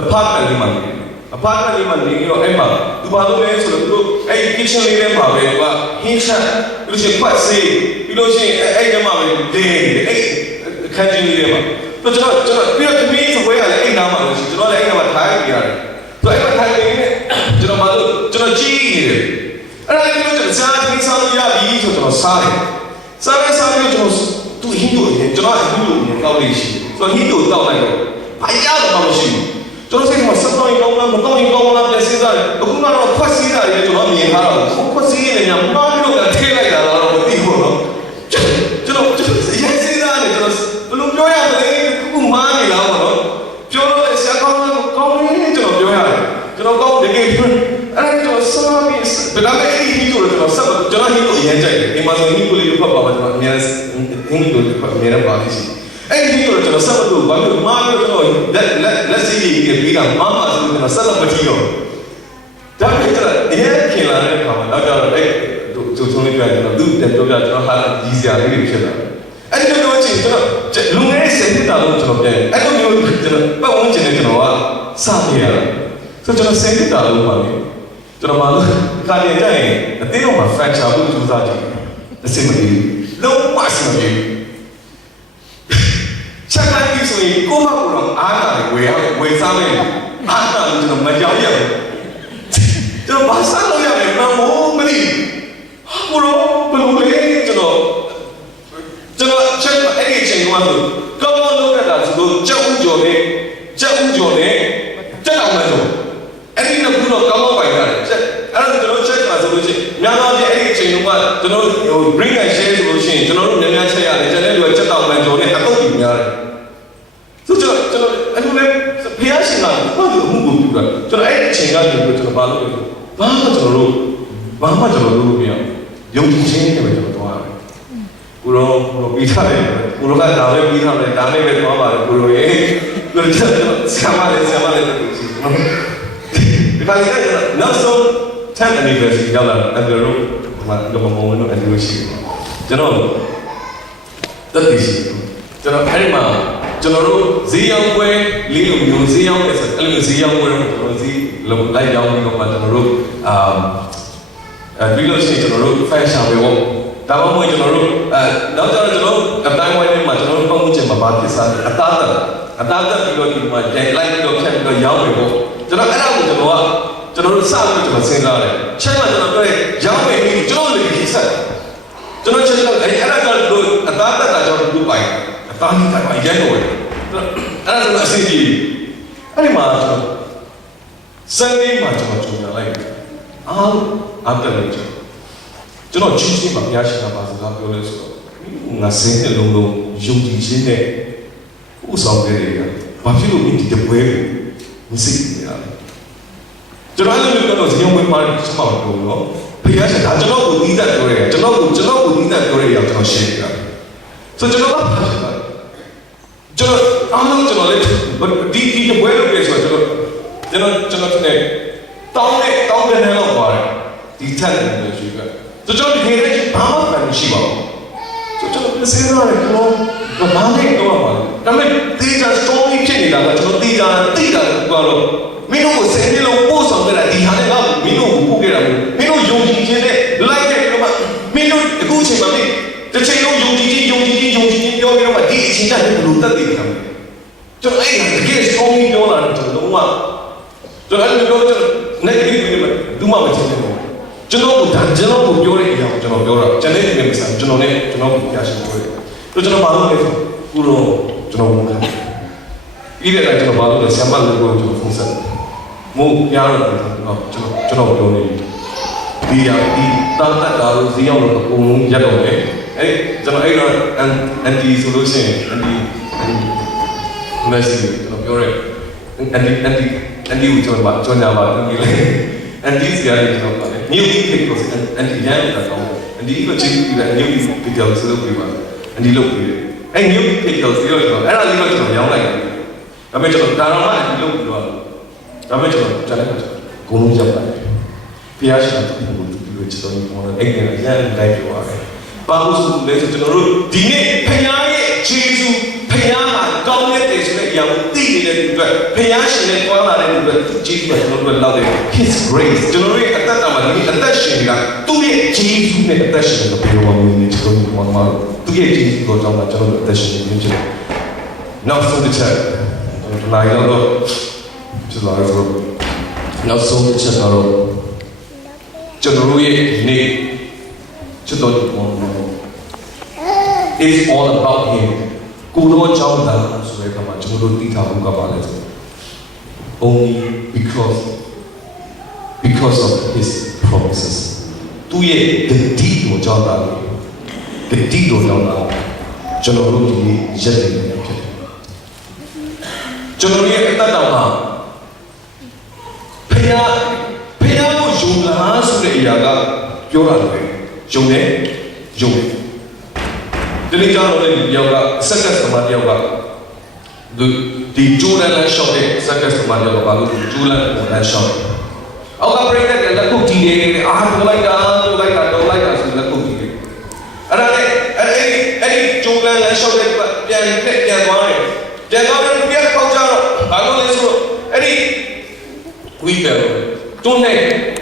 apartment လေးမှာနေတယ် apartment လေးမှာနေပြီးတော့အဲ့မှာသူဘာလုပ်လဲဆိုတော့သူတို့အဲ့ kitchen လေးထဲမှာပဲသူကဟင်းချက်ပြီးလို့ရှိရင်ခွက်စေးပြီးလို့ရှိရင်အဲ့ထဲမှာပဲဒင်းအဲ့ခန်းကြီးလေးထဲမှာတော့ကျွန်တော်ပြီးတော့သမီးဆိုဝဲရလေအဲ့နားမှာလို့ရှိကျွန်တော်လည်းအဲ့နားမှာထိုင်နေရတယ်ဆိုအဲ့မှာထိုင်နေနေကျွန်တော်ဘာလို့ကျွန်တော်ကြည့်နေတယ်အဲ့ဒါကြီးကျွန်တော်စားသမီးစားလို့ရပြီဆိုတော့စားတယ်စားပြီးကျွန်တော်သူဟင်းတို့ရေကျွန်တော်ဟင်းတို့ရေတောက်လေးရှိဆိုတော့ဟင်းတို့တောက်လိုက်တော့ဘာရတော့မရှိဘူးကျွန်တော်စိတ်မှာစက်တော်ရင်ကောင်းလားမတော်ရင်ကောင်းလားပြန်စဉ်းစားတယ်အခုကတော့ခွက်စီးတာရေကျွန်တော်မြင်ထားတော့ခွက်စီးနေတယ်ညာမားလို့လည်းထိလိုက်တာတော့မသိဘူးနော်ကျွန်တော်ရေးစဉ်းစားတယ်ကျွန်တော်ဘယ်လိုပြောရမလဲခုမားနေလားပေါ့နော်ပြောလို့ဆရာကောင်းနေကျွန်တော်ပြောရတယ်ကျွန်တော်ကောင်းတကယ်အဲ့ဒါကျွန်တော်စားပြီးဘယ်တော့မှအဲ့ဒီဟင်းတို့ကျွန်တော်ဆက်ကျွန်တော်ဟင်းတို့အရင်ကြိုက်တယ်ဒီမှာဆိုဟင်းကိုလေးဖတ်ပါမှာကျွန်တော်အများဟင်းတို့ဖတ်အများပါလိမ့်ရှိအဲ့ဒီဟင်းတို့ကျွန်တော်ဆက်လို့ဘာလို့မားလို့ကျွန်တော်လက်စီးကြီးပြီးတာမားမှာဆိုကျွန်တော်ဆက်လို့မကြည့်တော့ဒါပေမဲ့ကျွန်တော်အရင်ခင်လာတဲ့အခါမှာတော့ကျွန်တော်အဲ့တို့ချုံလေးပြကျွန်တော်သူ့တက်ပြောပြကျွန်တော်ဟာကြီးစရာလေးတွေဖြစ်လာအဲ့ဒီလိုချင်းကျွန်တော်လူငယ်စင်တာလို့ကျွန်တော်ပြန်အဲ့လိုမျိုးကျွန်တော်ပတ်ဝန်းကျင်နဲ့ကျွန်တော်ကစနေရတာဆိုကျွန်တော်စင်တာလို့ပါလေကျွန်တော်မှခါနေကြရင်အသေးတော့မှ fracture လို့ကြိုးစားကြည့်အစင်မပြေလုံးဝအစင်မပြေချက်လိုက်ပြီဆိုရင်ကိုမကတော့အားတာဝယ်စားမယ်အားတာကျွန်တော်မကြောက်ရဘူးကျွန်တော်ဘာစားလို့ရလဲမမသိဘလို့လဲကျွန်တော်ချက်အဲ့ဒီချိန်ကဆိုကောင်းလို့ရတာဆိုတော့ကြောက်ကြော်နဲ့တက်အောင်မှဆိုအဲ့ဒီနှစ်ခုတော့ကောင်းပိုင်ရတယ်အဲ့ဒါကျွန်တော်ချက်ပါဆိုလို့ရှိရင်များသောအားဖြင့်အဲ့ဒီအချိန်တုန်းကကျွန်တော်တို့ bring and share ဆိုလို့ရှိရင်ကျွန်တော်တို့များများချက်ရတယ်ကျန်တဲ့လူကချက်တော့မှကြော်နဲ့အကုတ်ကြီးများတယ်ဆိုကျွန်တော်အဲ့လိုလဲဖျားရှင်ကဘာလို့မှုကိုပြုတာကျွန်တော်အဲ့ဒီအချိန်ကနေပြီးကျွန်တော်ဘာလုပ်လဲဘာမှကျွန်တော်လုပ်လို့မရယုံကြည်ခြင်းနဲ့ပဲကျွန်တော်သွားတယ်ကိုရောပြီးထားတယ်ကိုရောကဒါလည်းပြီးထားတယ်ဒါလည်းပဲသွားပါတယ်ကိုရောရဲ့ကိုရောဆရာမလည်းဒီခါလေးကနောက်ဆုံး 10th anniversary ရောက်လာတယ်ကျွန်တော်တို့မုံဝင်တော့အတူရှိတယ်ကျွန်တော်တက်ပြီးရှိကျွန်တော်အဲ့ဒီမှာကျွန်တော်တို့ဈေးရောက်ပွဲလေးလိုမျိုးဈေးရောက်တယ်ဆိုအဲ့လိုဈေးရောက်ပွဲတော့ကျွန်တော်ဈေးလိုက်ရောက်ပြီးတော့ကျွန်တော်တို့ပြီးလို့ရှိရင်ကျွန်တော်တို့ fashion ပဲပေါ့ဒါမှမဟုတ်ကျွန်တော်တို့နောက်ကျတော့ကျွန်တော်အတိုင်းဝိုင်းထဲမှာကျွန်တော်တို့ပုံမှုချင်မှာဘာဖြစ်စားလဲအသားတက်ပြီးတော့ဒီမှာကြိုင်လိုက်ပြီးတော့ဖြတ်ပြီးတော့ရောက်ပြီပေါ့ကျွန်တော်အဲ့ဒါကိုကျွန်တော်တို့စပြီးကျွန်တော်စဉ်းစားတယ်ချက်မှကျွန်တော်ပြောရောက်ပြီကျွန်တော်လေဒီဆက်ကျွန်တော်ချက်တော့အဲ့ဒါကတော့အသားတက်တာကြောင့်ဒီပိုင်အသားကြီးတိုင်းရဲတော့တယ်အဲ့ဒါဆိုအစီအကြီးအဲ့ဒီမှာကျွန်တော်စနေမှာကျွန်တော်ကြုံရလိုက်အားတက်လို့ကျွန်တော်ကြီးကြီးမှာဘုရားရှင်ကပါစကားပြောလဲဆိုတော့ငါစင်းတဲ့လုံးယုံကြည်ခြင်းနဲ့ဥဆောင်တဲ့တွေကဘာဖြစ်လို့ဒီတပွဲကိုမစိတ်နေရလဲကျွန်တော်လည်းပြောတော့ဇယုံဝင်ပါစမောက်တော့နော်ဘုရားရှင်ဒါကျွန်တော်ကိုသီးသန့်ပြောရဲကျွန်တော်ကိုသီးသန့်ပြောရဲအောင်ကျွန်တော်ရှင်းပြတာဆိုကျွန်တော်ကကျွန်တော်အားလုံးကျွန်တော်လည်းဒီတပွဲလို့ပြောဆိုတော့ကျွန်တော်နဲ့တောင်းတဲ့နယ်လောက်ပါတယ်ဒီထက်လည်းပြောရှိတယ်ဆိုကျွန်တော်ဒီနေ့ဘာမှမရှိပါဘူးဆိုကျွန်တော်စဉ်းစားရတယ်ကျွန်တော်ဘာလဲတော့ပါဒါပေမဲ့တေးချာ story ဖြစ်နေတာကကျွန်တော်တေးချာသိတာကတော့မင်းတို့ကိုစင်နေလို့ပို့ဆောင်ခဲ့တာဒီဟာနဲ့တော့မင်းတို့ကိုပို့ခဲ့တာမင်းတို့ယုံကြည်ခြင်းနဲ့လိုက်တဲ့တော့မင်းတို့အခုချိန်မှာတစ်ချိန်လုံးယုံကြည်ခြင်းပြောပြီးတော့ဒီအချိန်ကဘယ်လိုတက်တည်ခံလဲကျွန်တော်အဲ့ဒါတကယ် story ပြောလာတယ်ကျွန်တော် ကျွန်တော်လည်းပြောကျွန်တော် negative တွေမှာဘူးမှမချင်းနေဘူးကျွန်တော်ကိုပြောတဲ့အရာကိုကျွန်တော်ပြောတာကျန်တဲ့နေရာမှာကျွန်တော်နဲ့ကျွန်တော်ကိုပြရှင်းပြောတယ်ကျွန်တော်ဘာလို့လဲဆိုခုတော့ကျွန်တော်ဝန်ခံပြီးတဲ့အခါကျွန်တော်ဘာလို့လဲဆံမလို့ကျွန်တော်ဖုန်းဆက်မို့ပြရတယ်ကျွန်တော်ပြောနေဒီရဒီတာတာလို့ဇီအောင်လို့အကုန်လုံးရက်တော့တယ်အဲ့ကျွန်တော်အဲ့တော့ anti solution anti message ကျွန်တော်ပြောရဲ anti ကိုကျွန်တော်ညာပါနေလေ anti စရာတွေကျွန်တော်ပါတယ် new kick ကို anti ရန်တာကောင်း anti ကိုချင်းပြီးတယ် new kick ကြောင့်စလုပ်ပြီးပါ anti လုပ်ပြီးတယ်အဲ့ new kick ကိုစီရောကျွန်တော်အဲ့ဒါလေးတော့ကျွန်တော်ရောင်းလိုက်တယ်ဒါပေမဲ့ကျွန်တော်တာတော်မှ anti လုပ်ပြီးတော့ဒါပေမဲ့ကျွန်တော်ကြားလိုက်တော့ဂုဏ်လုံးရောက်ပါတယ်ဖျားရှင်တူကိုကျွန်တော်ပြောတယ်အဲ့ဒါရန်တိုင်းပြောရတယ်ဘာလို့ဆိုလဲဆိုကျွန်တော်တို့ဒီနေ့ဖျားရဲ့ဂျေဇုဖျားမှာကောင်းတဲ့ဆိုတဲ့အရာကိုသိနေတဲ့သူတွေဖျားရှင်နဲ့တွားလာတဲ့သူတွေဂျေဇုကကျွန်တော်တို့လောက်တဲ့ His grace ကျွန်တော်တို့ရဲ့အသက်တာမှာဒီအသက်ရှင်ကသူ့ရဲ့ဂျေဇုနဲ့အသက်ရှင်ကိုပြောရမယ်ဒီကျွန်တော်တို့မှာသူ့ရဲ့ဂျေဇုကိုကြောင့်ကျွန်တော်တို့အသက်ရှင်နေကြတယ်နောက်ဆုံးတစ်ချက်ကျွန်တော်လိုက်တော့ကျလာတော့နောက်ဆုံးတစ်ချက်ကတော့ကျွန်တော်တို့ရဲ့နေ့ကျွန်တော်တို့ It's all about him ကိုတော့ကြောင်းတာဆိုတဲ့အခါမှာကျွန်တော်တို့သိထားဖို့ကပါလဲဆို only because of his promises သူရဲ့တတိကိုကြောင်းတာတတိကိုကြောင်းတာကျွန်တော်တို့ဒီရက်နေနေဖြစ်တယ်ကျွန်တော်ရဲ့အတ္တတော်မှာဖျားကိုယုံလားဆိုတဲ့အရာကပြောတာလေယုံတယ်ဒီနေ့ကျွန်တော်တို့ယောက်ကစက္ကန့်သမားယောက်ကဒီဂျိုးလန်လန်ရှော့တဲ့စက္ကန့်သမားယောက်ကဘာလို့ဂျိုးလန်လန်ရှော့အောက်ကပရိသတ်ကလက်ခုပ်တီးနေတယ်အာတော့လိုက်တာဆိုလက်ခုပ်တီးနေအဲ့ဒါနဲ့အဲ့ဒီဂျိုးလန်လန်ရှော့တဲ့ပြန်သွားတယ်ပြန်ပေါက်ကြတော့ဘာလို့လဲဆိုတော့အဲ့ဒီဝီတယ်တွန်းနေ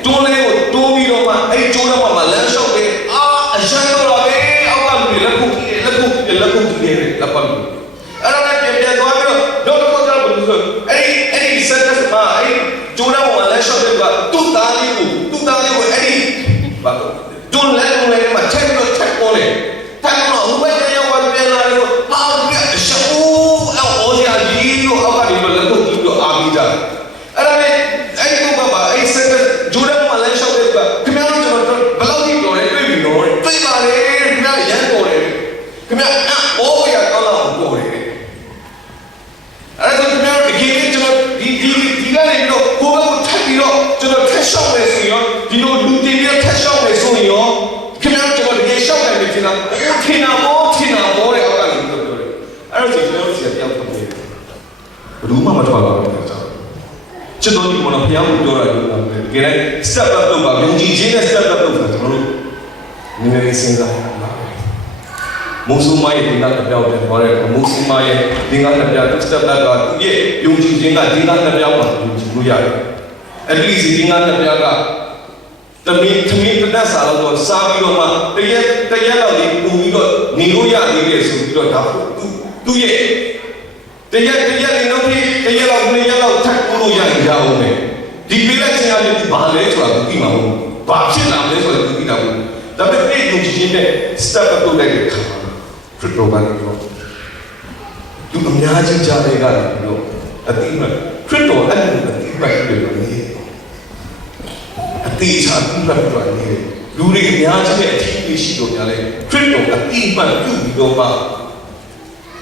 ကိုတိုးပြီးတော့မှအဲ့ဂျိုးလန်မှာလန်ရှော့တယ်အာအရှမ်းတော့ပဲအောက်ကလူတွေလက်ခုပ်တီးတယ်လက်ပတ်လို့အဲ့ဒါနဲ့ပြန်သွားပြီးတော့တော့ကြောက်ဘူးဆိုအဲ့ဒီစက်တက်မှာအဲ့ဂျိုးနာမော်လက်ရှော့တဲ့ကတူတာလေးကိုအဲ့ဒီဘာလို့ဂျွန်လက်မှာချက်ပေါ်လေတက်တော့ဟိုဘက်ရောက်ပြန်လာလို့ဟာပြရှောင်းအော်ရာကြီးလို့အောက်ကနေလက်ကိုကြည့်လို့အားပြီးကြအဲ့ဒါနဲ့အဲ့ဒီကဘာအဲ့စက်တက်ဂျိုးနာမော်လက်ရှော့တဲ့ကခင်ဗျားတို့ကျွန်တော်ဘယ်လောက်ထိတော်လဲတွေ့ပြီနော်တွေ့ပါလေခင်ဗျားရန်တော်တယ်ခင်ဗျားအိုးရတော့တော့ပေါ်တယ်အဲ့ဒါဆိုကျွန်တော်ဒီကိစ္စကျွန်တော်ဒီကနေတော့ကိုယ့်ဘက်ကိုထပ်ပြီးတော့ကျွန်တော်ထက်ရှောက်မယ်ဆိုရင်ဒီလိုလူတင်ပြီးထက်ရှောက်မယ်ဆိုရင်ရောခင်ဗျားကျွန်တော်ဒီရှောက်တယ်ဖြစ်တာထင်တာဘောတဲ့အောက်ကနေပြောတယ်အဲ့ဒါဆိုကျွန်တော်စီပြောင်းတယ်ဘယ်သူမှမထွက်လာဘူးကျွန်တော်ဒီကောင်တော့ဖျောင်းပြောတာလို့ပြောတယ်တကယ်လည်း step up လုပ်ပါယုံကြည်ခြင်းနဲ့ step up လုပ်တာကျွန်တော်တို့နည်းနည်းစဉ်းစားမုံစုမရဲ့ဒီကတပြောင်းတယ်ခေါ်တယ်မုံစုမရဲ့ဒီကတပြောင်း step up ကသူရဲ့ယုံကြည်ခြင်းကဒီကတပြောင်းမှာယုံကြည်လို့ရတယ် at least ဒီကတပြောင်းကတမင်းတနက်စာတော့စားပြီးတော့မှတရက်လောက်ဒီပူပြီးတော့နေလို့ရသေးတယ်ဆိုပြီးတော့ဒါသူရဲ့တရက်နေတော့တရက်လောက်ထပ်ပူလို့ရရင်ရအောင်မယ်ဒီပြလက်ချင်းရတယ်ဘာလဲဆိုတာသူသိမှာမဟုတ်ဘာဖြစ်လာလဲဆိုတာသူသိတာမဟုတ်ဒါပေမဲ့ယုံကြည်ခြင်းနဲ့ step up လုပ်တဲ့အခါခရစ်တော်ဘာလို့သူအများကြီးကြားတဲ့ကနေပြီးတော့အတိမခရစ်တော်အဲ့လိုအတိမဖြစ်တယ်နေအတိချာပြီးတော့နေလူတွေအများကြီးနဲ့အထီးလေးရှိတော့ညာလဲခရစ်တော်အတိမပြုပြီးတော့မှ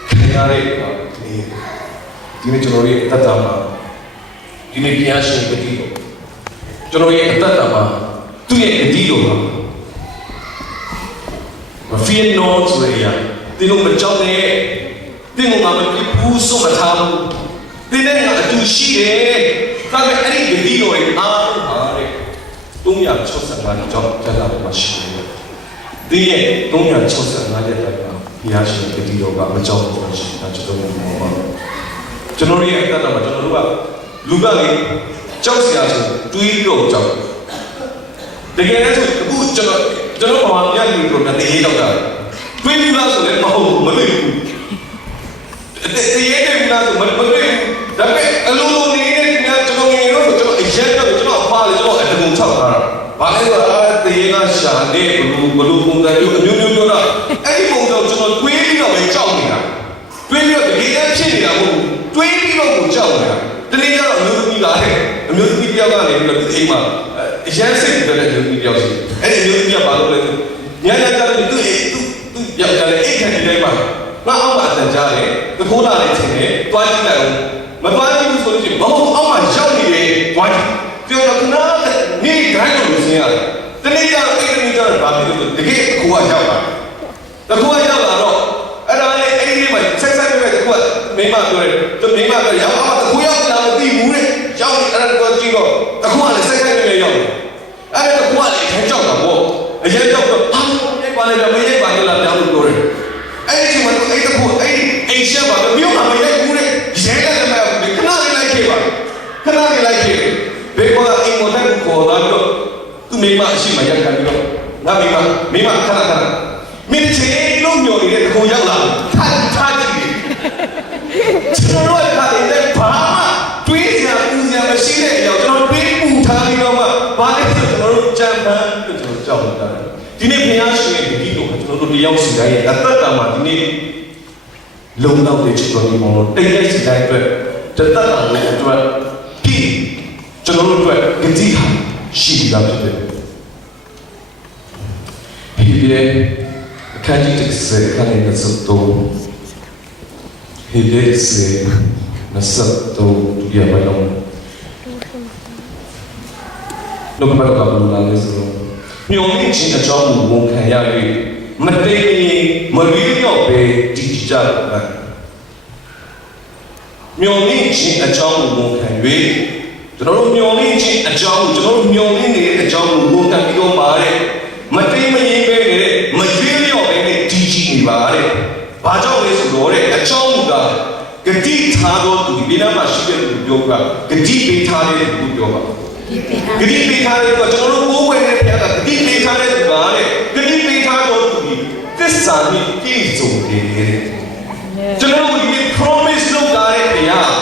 ခင်ရတဲ့နေဒီနေ့ကျွန်တော်ရဲ့အတ္တမှာဒီနေ့ဘုရားရှင်ပတိတော်ကျွန်တော်ရဲ့အတ္တမှာသူ့ရဲ့အတိတော်မှာfear not ဆိုရယ်ဒီလိုမကြောက်နဲ့ဒီလိုမှမပြဘူးဆိုမှထားဘူးဒီနေ့ကအတူရှိတယ်ဒါပေမဲ့အဲ့ဒီဒီလိုရဲ့အားလုံးပါတဲ့365ကြောင့်ကျလာတယ်မရှိဘူးဒီရဲ့365ရက်တိုင်မှာဘုရားရှင်ပတိတော်ကမကြောက်ဘူးရှိတာကျွန်တော်တို့ပြောပါကျွန်တော်ရဲ့အတ္တမှာကျွန်တော်တို့ကလူကလေကြောက်စရာဆိုတွေးပြီးတော့ကြောက်တကယ်လည်းဆိုအခုကျွန်တော်ဘာမှမရဘူးပြောတယ်တရေတော့တာတွေးပြီးသားဆိုလည်းမဟုတ်ဘူးမတွေ့ဘူးတရေတဲ့ဘူးလားဆိုမတွေ့ဘူးဒါပေမဲ့အလိုလိုနေတဲ့ကျွန်တော်ငယ်တော့ကျွန်တော်အရ လေကျွန်တော်အတကုံချောက်ထားတာဘာလဲဆိုတော့တေးကရှာနေဘလူပုံစံမျိုးအမျိုးမျိုးပြောတာအဲ့ဒီပုံစံကျွန်တော်တွေးပြီးတော့ပဲကြောက်နေတာတွေးပြီးတော့တကယ်တမ်းဖြစ်နေတာမဟုတ်ဘူးတွေးပြီးတော့ကိုကြောက်နေတာတနေ့ကျတော့အမျိုးသမီးလာတဲ့အမျိုးသမီးတယောက်ကနေပြီးတော့အိမ်မှာအရန်စိတ်ကြတဲ့အမျိုးသမီးတယောက်ရှိအဲ့ဒီအမျိုးသမီးကဘာလုပ်လဲညညကျတော့သူယောက်ျားလေးအိတ်ခံနေတိုင်းမှာငါအောက်မှာအတန်ကြားတယ်တခိုးလာနေချင်းနဲ့တွားကြည့်လိုက်အောင်မတွားကြည့်ဘူးဆိုလို့ရှိရင်ဘာလို့အောက်မှာရောက်နေတယ်တွားကြည့်ပြောတော့ခဏနေတိုင်းလို့ဆင်းရတယ်တနေ့ကျတော့အိတ်ကနေကျတော့ဘာဖြစ်လို့တကယ်အခိုးကရောက်လာတခိုးကရောက်လာတော့အဲ့ဒါနဲ့အဲ့ဒီမှာဆက်ဆက်ပဲတခိုးကမိမပြောတယ်သူမိမပြောရောက်အောင်တခိုးရောက်လာမသိဘူးတဲ့ရောက်နေအဲ့ဒါတော့ကြည့်တော့တခိုးကလည်းဆက်ဆက်ပဲရောက်အဲ့ဒါတခိုးကလည်းခဲကြောက်တာပေါ့အရင်ကြောက်တော့ဟာရိုက်ပါလေတော့မရိုက်ပါနဲ့လားပြောလို့ပြောတယ်အဲ့ဒီမှာအဲ့တခိုးအဲ့အိမ်ရှက်ပါမြို့မှာမရိုက်ဘူးတဲ့ရဲလည်းမရောက်ဘူးခဏလေးလိုက်ခဲ့ပါခဏလေးလိုက်ခဲ့ဘေကောအိမ်မတက်ကိုခေါ်တော့သူမိမအရှိမရက်ခံပြီးတော့ငါမိမခဏမင်းချေလုံးညော်နေတဲ့တခိုးရောက်လာထားကြည့်ကျွန်တော်တို့ကလည်းဘာမှတွေးစရာပူစရာမရှိတဲ့အကြောင်းကျွန်တော်တွေးပူထားပြီးတော့မှဘာလဲဆိုကျွန်တော်တို့ကြံပန်းလို့ကျွန်တော်ကြောက်နေတာဒီနေ့ဘုရားရှင်ရဲ့ဒီလိုကျွန်တော်တို့တယောက်စီတိုင်းရဲ့အသက်တာမှာဒီနေ့လုံလောက်တဲ့ချစ်တော်ဒီမောင်တို့တိတ်လိုက်စီတိုင်းအတွက်တသက်တာလို့အတွက်ပြီးကျွန်တော်တို့အတွက်ကြည်ဟာရှိပြီးသားဖြစ်တယ်ဒီလေအခန်းကြီးတစ်ဆယ်ခန်းလေးနဲ့စုတော့ဟေဒေစေနစတ်တော့ဒီရမလုံးလောကမှာကဘလူလာလေဆိုတော့မျောလင့်ခြင်းအကြောင်းကိုဝန်ခံရ၍မတိမ်မရီးတော့ပဲတည်ကြတာမျောလင့်ခြင်းအကြောင်းကိုဝန်ခံ၍ကျွန်တော်တို့မျောလင့်ခြင်းအကြောင်းကိုကျွန်တော်တို့မျောလင့်နေတဲ့အကြောင်းကိုဝန်ခံပြီးတော့ပါတဲ့မတိမ်မရင်းပဲနဲ့မရွေးလျော့ပဲနဲ့တည်ကြည်နေပါတဲ့ဘာကြောင့်လဲဆိုတော့တဲ့အကြောင်းကဂတိထားတော့သူဒီနာမှာရှိတဲ့သူပြောကဂတိပေးထားတဲ့သူပြောပါဂတိပေးထားတဲ့သူကကျွန်တော်တို့ကိုယ်ဝယ်တဲ့ဘုရားကဂတိပေးထားတဲ့သူကတဲ့ဂတိပေးထားတော့သူဒီသစ္စာနဲ့ပြည့်စုံတယ်တဲ့ကျွန်တော်တို့ဒီ promise လုပ်တာတဲ့ဘုရား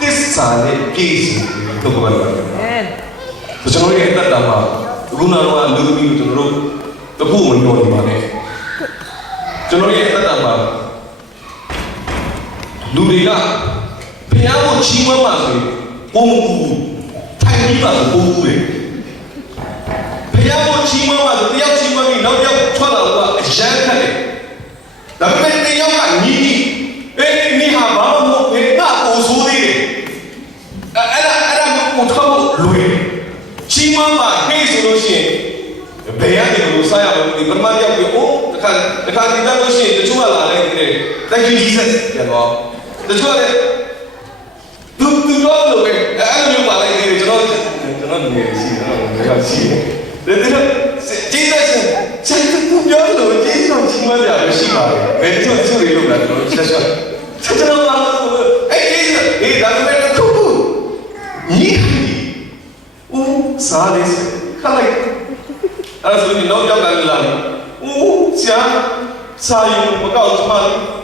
သစ္စာနဲ့ပြည့်စုံတယ်တော့ဘာလဲကျွန်တော်ရဲ့အတ္တမှာခုနကတော့လူသမီးကိုကျွန်တော်တို့တခုမပြောနေပါနဲ့ကျွန်တော်ရဲ့အတ္တမှာလူတွေကဘုရားကိုချီးမွမ်းပါဆိုရင်ပုံကူထိုင်ပြီးပါဆိုပုံကူလေဘုရားကိုချီးမွမ်းပါဆိုတယောက်ချီးမွမ်းပြီးနောက်တစ်ယောက်ထွက်လာတော့အရန်ခတ်တယ်ဒါပေမဲ့တယောက်ကညီကြီးမိဟာဘာမှမဟုတ်ဘယ်ကကိုဆိုးသေးတယ်အဲ့ဒါကိုထောက်လို့လွယ်ချီးမွမ်းပါဟေးဆိုလို့ရှိရင်ဘယ်ကနေလို့စားရမလို့ဒီပထမရောက်ပြီးအိုးတခါဒီသားလို့ရှိရင်တချို့ကလာတယ်တဲ့ Thank you Jesus ပြန်တော့တချို့လည်းသူတော့လို့ပဲအဲ့လိုမျိုးပါလိုက်တယ်ကျွန်တော်နေရှိတော့ရှိတယ်Jesus ဆက်သူပြောလို့ကျေးဇူးရှင်မပြမရှိပါဘူးဘယ်သူသူတွေလို့လဲကျွန်တော်ဆက်ပါလို့အဲ့ဒီဒါပေမဲ့ခုညီဦးစားလေးခလိုက်အဲ့ဒါဆိုရင်တော့ရောက်လာတယ်ဦးဆရာစာရုံမကောက်ချမ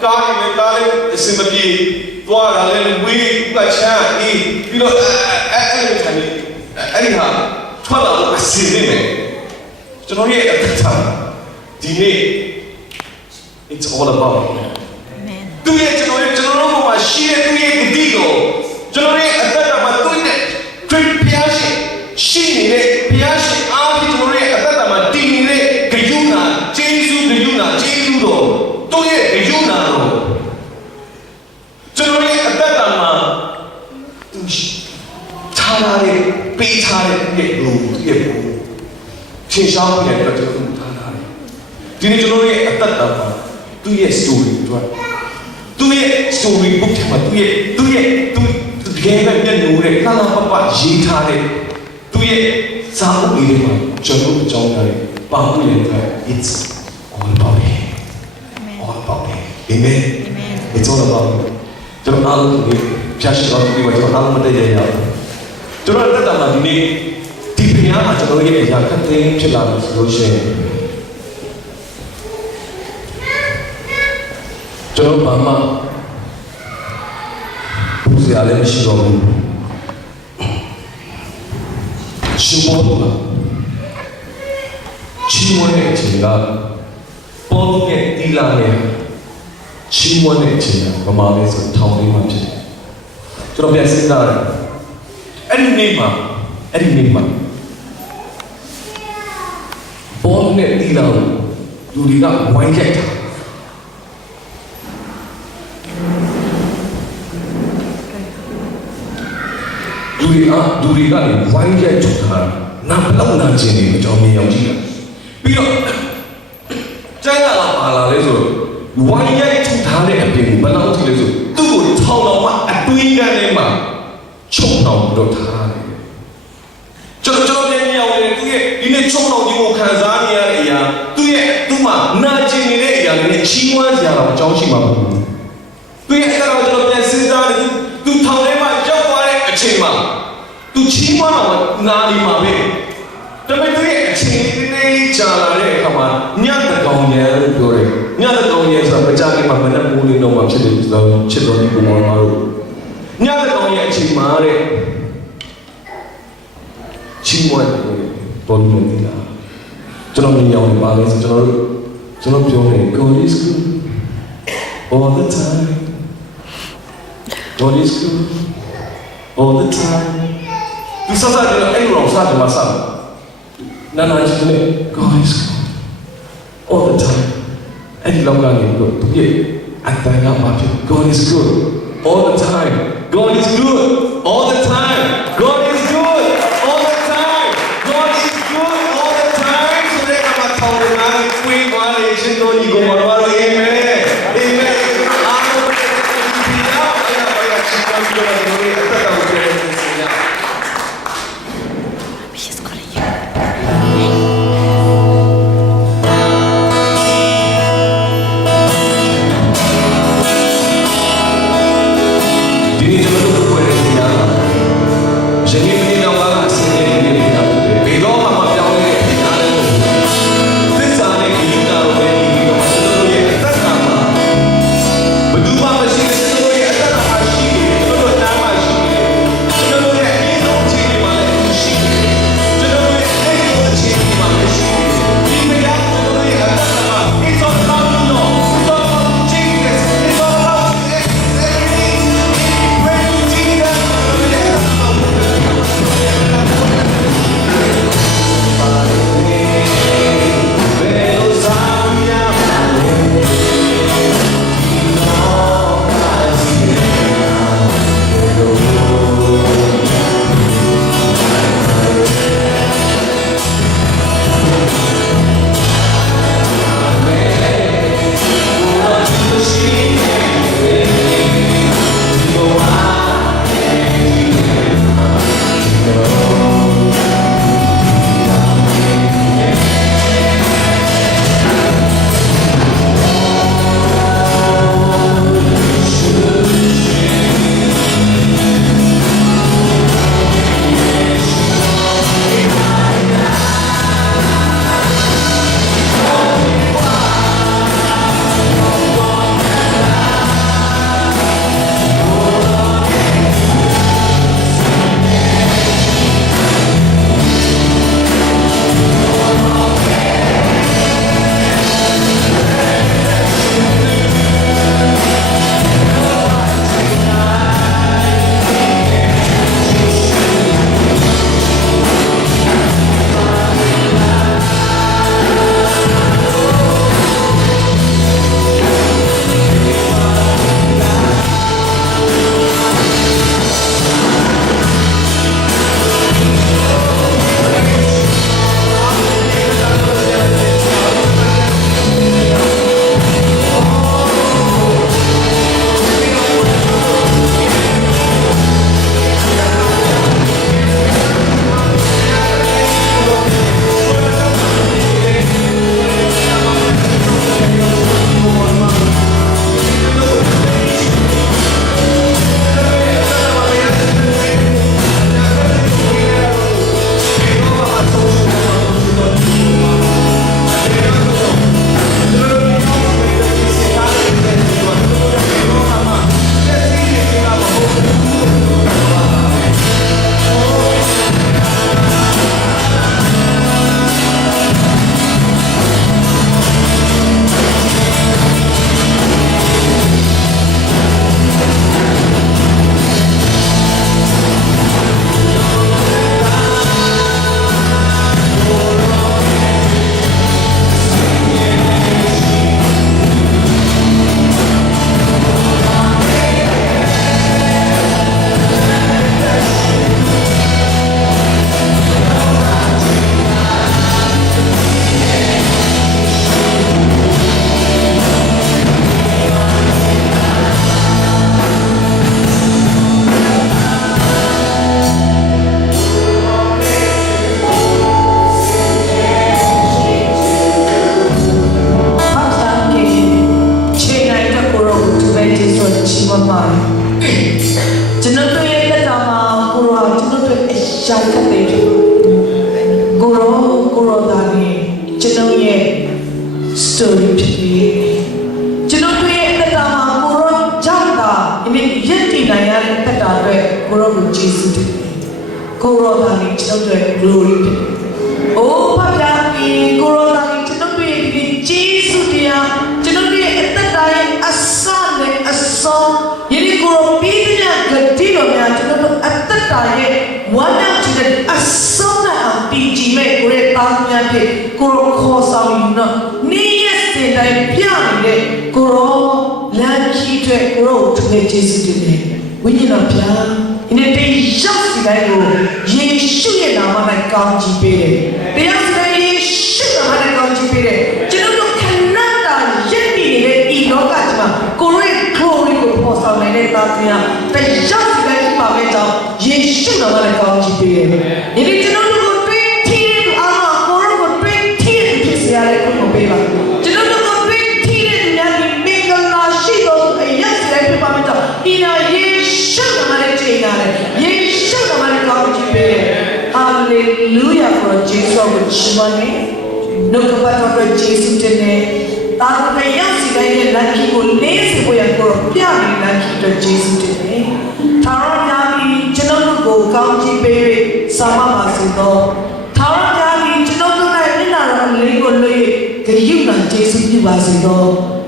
ကားလေးအစင်မပြေသွားတာလည်းဝေးကချမ်းအေးပြီးတော့အဲ့ဒီထိုင်အဲ့ဒီဟာထွက်လာလို့အစင်နေမယ်ကျွန်တော်ရဲ့အသက်တာဒီနေ့ it's all about amen သူရဲ့ကျွန်တော်တို့မှာရှိတဲ့သူရဲ့ဂတိကိုကျွန်တော်ရဲ့အသက်တာမှာသူ့နဲ့ခရစ်ဖျားရှင်ရှိနေတဲ့ဖျားရှင်အားဖြင့်ကျွန်တော်ရဲ့အသက်တာမှာတည်နေတဲ့ဂရုဏာကျေးဇူးတော်သူ့ရဲ့ဂရုဏာတော်ကျွန်တော်ရဲ့အသက်တာမှာသူထားလာတဲ့ပေးထားတဲ့လူရဲ့ဘုံရှင်းရှင်းပြတဲ့ကျွန်တော်ထားလာတယ်ဒီနေ့ကျွန်တော်ရဲ့အသက်တာမှာသူ့ရဲ့ story သူ့ရဲ့ story book မှာသူတကယ်ပဲမျက်နှာနဲ့ခါလာပပရေးထားတဲ့သူ့ရဲ့စာအုပ်လေးမှာကျွန်တော်အကြောင်းကြားတယ်ပါဖို့ရတဲ့ it's all about him all about him amen it's all about him ကျွန်တော်အားလုံးဒီဖြတ်ရှောင်းပြီးတော့ကျွန်တော်အားလုံးမတည့်ရရအောင်ကျွန်တော်တက်တာမှာဒီနေ့ဒီဘုရားမှာကျွန်တော်ရဲ့အရာခက်သိမ်းဖြစ်လာလို့ဆိုလို့ရှိရင်ကျွန်တော်ဘာမှဘူးစရာလည်းမရှိတော့ဘူး 심보가 친원의 제가 뻔하게 딜라게 친원의 제가 마음에서 타오르는 맘치 저런 배신다 에리님만 뻔하게 딜라게 우리가 와이겠다 우리가 완전 좋다. 나쁘다 지는 저 미역지가. 비록 자야가 말라래서 완전 좋다는 앞에 발라오트래서 또 처음에 앞뒤가네만 총나오로 다. 저 내냐오네 그게 이네 총나오고 간사니야야. 그게 두마 나지니래야 그게 치원자라고 정신만. 그게 따라서 저 센스다는 두 타오네만 잡아래 치마. 또 치마나 나리마베 तब ये छिने चालारे हमार न्यात गाँवने प्योरे न्यात गाँवने सब बच्चा के मामले में पूरी नौ माप से चित्रों कुमार मारो न्यात गाँवने चिमारे चिमोए बोल में दिला चलो मियाँ ने बाले से चलो puree God is good all the time God is good all the time tu sasa dia elok orang satu masa Nana just God is good all the time. And long gang go to get at the God is good all the time. God is good all the time. God is good all the time. God is good all the time. So they come at home and we violation don't you go on amen. Amen. Ini adalah ကိုကျေးဇူးတင်တယ်ကိုရောသားကြီးကျွန်တော်တို့ glory ဖြစ်တယ်အိုးဖဗျာကြီးကိုရောသားကြီးကျွန်တော်တို့ရဲ့ဒီကျေးဇူးတရားကျွန်တော်တို့ရဲ့အသက်တာရဲ့အစနဲ့အဆုံးယနေ့ကိုရောပြီးတဲ့ဂတိတော်များကျွန်တော်တို့အသက်တာရဲ့ဝမ်းမြောက်ခြင်းနဲ့အဆုံးနဲ့အောင်တည်ကြည်မဲ့ကိုရဲ့တာဝန်များဖြင့်ကိုရောခေါ်ဆောင်ယူတော့နေ့ရက်စဉ်တိုင်းပြနေတဲ့ကိုရောလမ်းကြီးတဲ့ကိုရောသူရဲ့ကျေးဇူးတင်တယ်ဝိညာဉ်တော်ဗျာဒီနေ့တေရောက်စီတိုင်းကိုယေရှုရဲ့နာမနဲ့ကောင်းချီးပေးတယ်။တရားစီတိုင်းယေရှုနာမနဲ့ကောင်းချီးပေးတယ်။ကျွန်တော်တို့ခဏတာရက်နေနေတဲ့ဤလောကကြီးမှာကိုရဲ့ glory ကိုပေါ်ဆောင်နေတဲ့သားသမီးတရားစီတိုင်းပါမဲ့ကြောင့်ယေရှုနာမနဲ့ကောင်းချီးပေးတယ်။ဒီနေ့ကျွန်တော်တို့ကိုတွေ့ထီးတဲ့အားကိုရောကိုတွေ့ထီးတဲ့ဖြစ်စရာလေးကိုပေးပါ။ကျွန်တော်တို့ကိုတွေ့ထီးတဲ့များဒီမင်္ဂလာရှိသောအရက်စီတိုင်းပြပါမဲ့ကြောင့်ဒီနာယေရှုနာမနဲ့ချိန်ရတယ်။ယေရှုနာမနဲ့ကောင်းချီးပေးတယ်။ Hallelujah for Jesus with Shimane. No kapato Jesus tene. Taru kaya si kaya laki ko lesi ko ya ko pyari laki to Jesus tene. Taru kaya chino ko kaunti pe sama masido. Taru kaya chino ko na ina le ko le kayu na Jesus ni masido.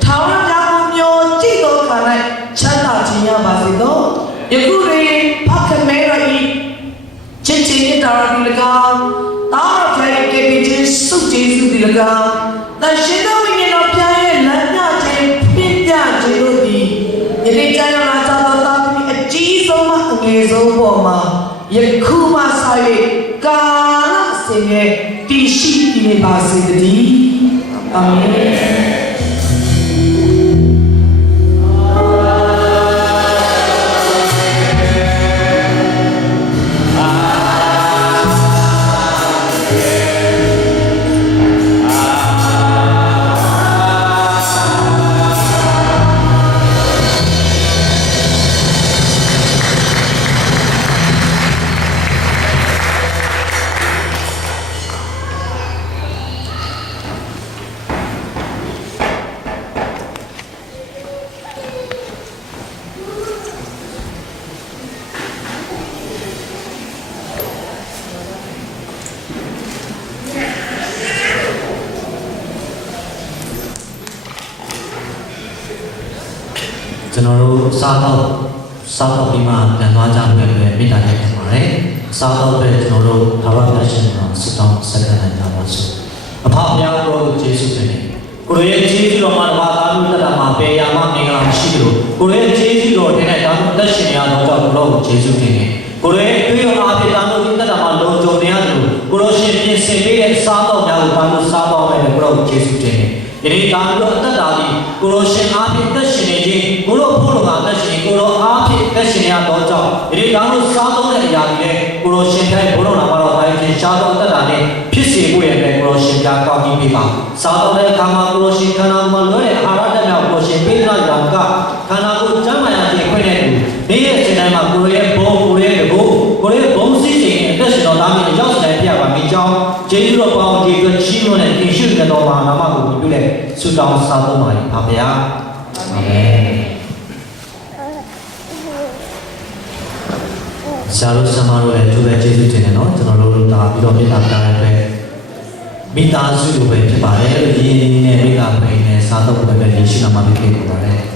Taru kaya myo chito kana chana chinya masido. Yekure pakamera i Chinchini Tara Dilaga, Tara Play Kevin Suji Dilaga, the Shindo in of Pian, Lana, Pia, Jeludi, Yelita Rata, a Jisoma, Gezo Boma, Yakuma Sai, Gala Sing, Tishi in a Basidi. Amen. General South Bima dan wajah beda kemarin South General Hawa National Sutong Sedana Nawasu. Apa yang kau Yesus ini? Korea Yesus roman wataru tada mape yama mengalam sido. Korea Yesus lo dengan kamu dasnya doa kau Yesus ini. Korea itu yang apa kamu tada malu jomnya tu. Korea sini sini South yang kamu South yang kau Yesus ini. Jadi kamu tada di Korea sini apa dasnya je. Guru puluh mana sini guru api kesini ada jauh. Jadi kamu satu ni yang ni guru sini guru nama orang lain satu ada ni pisi guru yang guru sini kau ni bilang. Satu ni kamu guru sini kana malu harada ni guru sini bila jangka kana guru zaman yang ni kau ni. Ni sini mak guru yang guru yang bongsi sini. Tapi sini orang ni jauh sini dia kami jauh. Jadi guru bang dia kecil ni isu ni nama guru tu le sudah satu mai apa ya? Amen. Salut sama lo yang juga Yesus ini no, jangan lo tak bisa kita katakan minta suruh bercepat, ini minta apa ini satu bukan Yesus nama kita kemarin.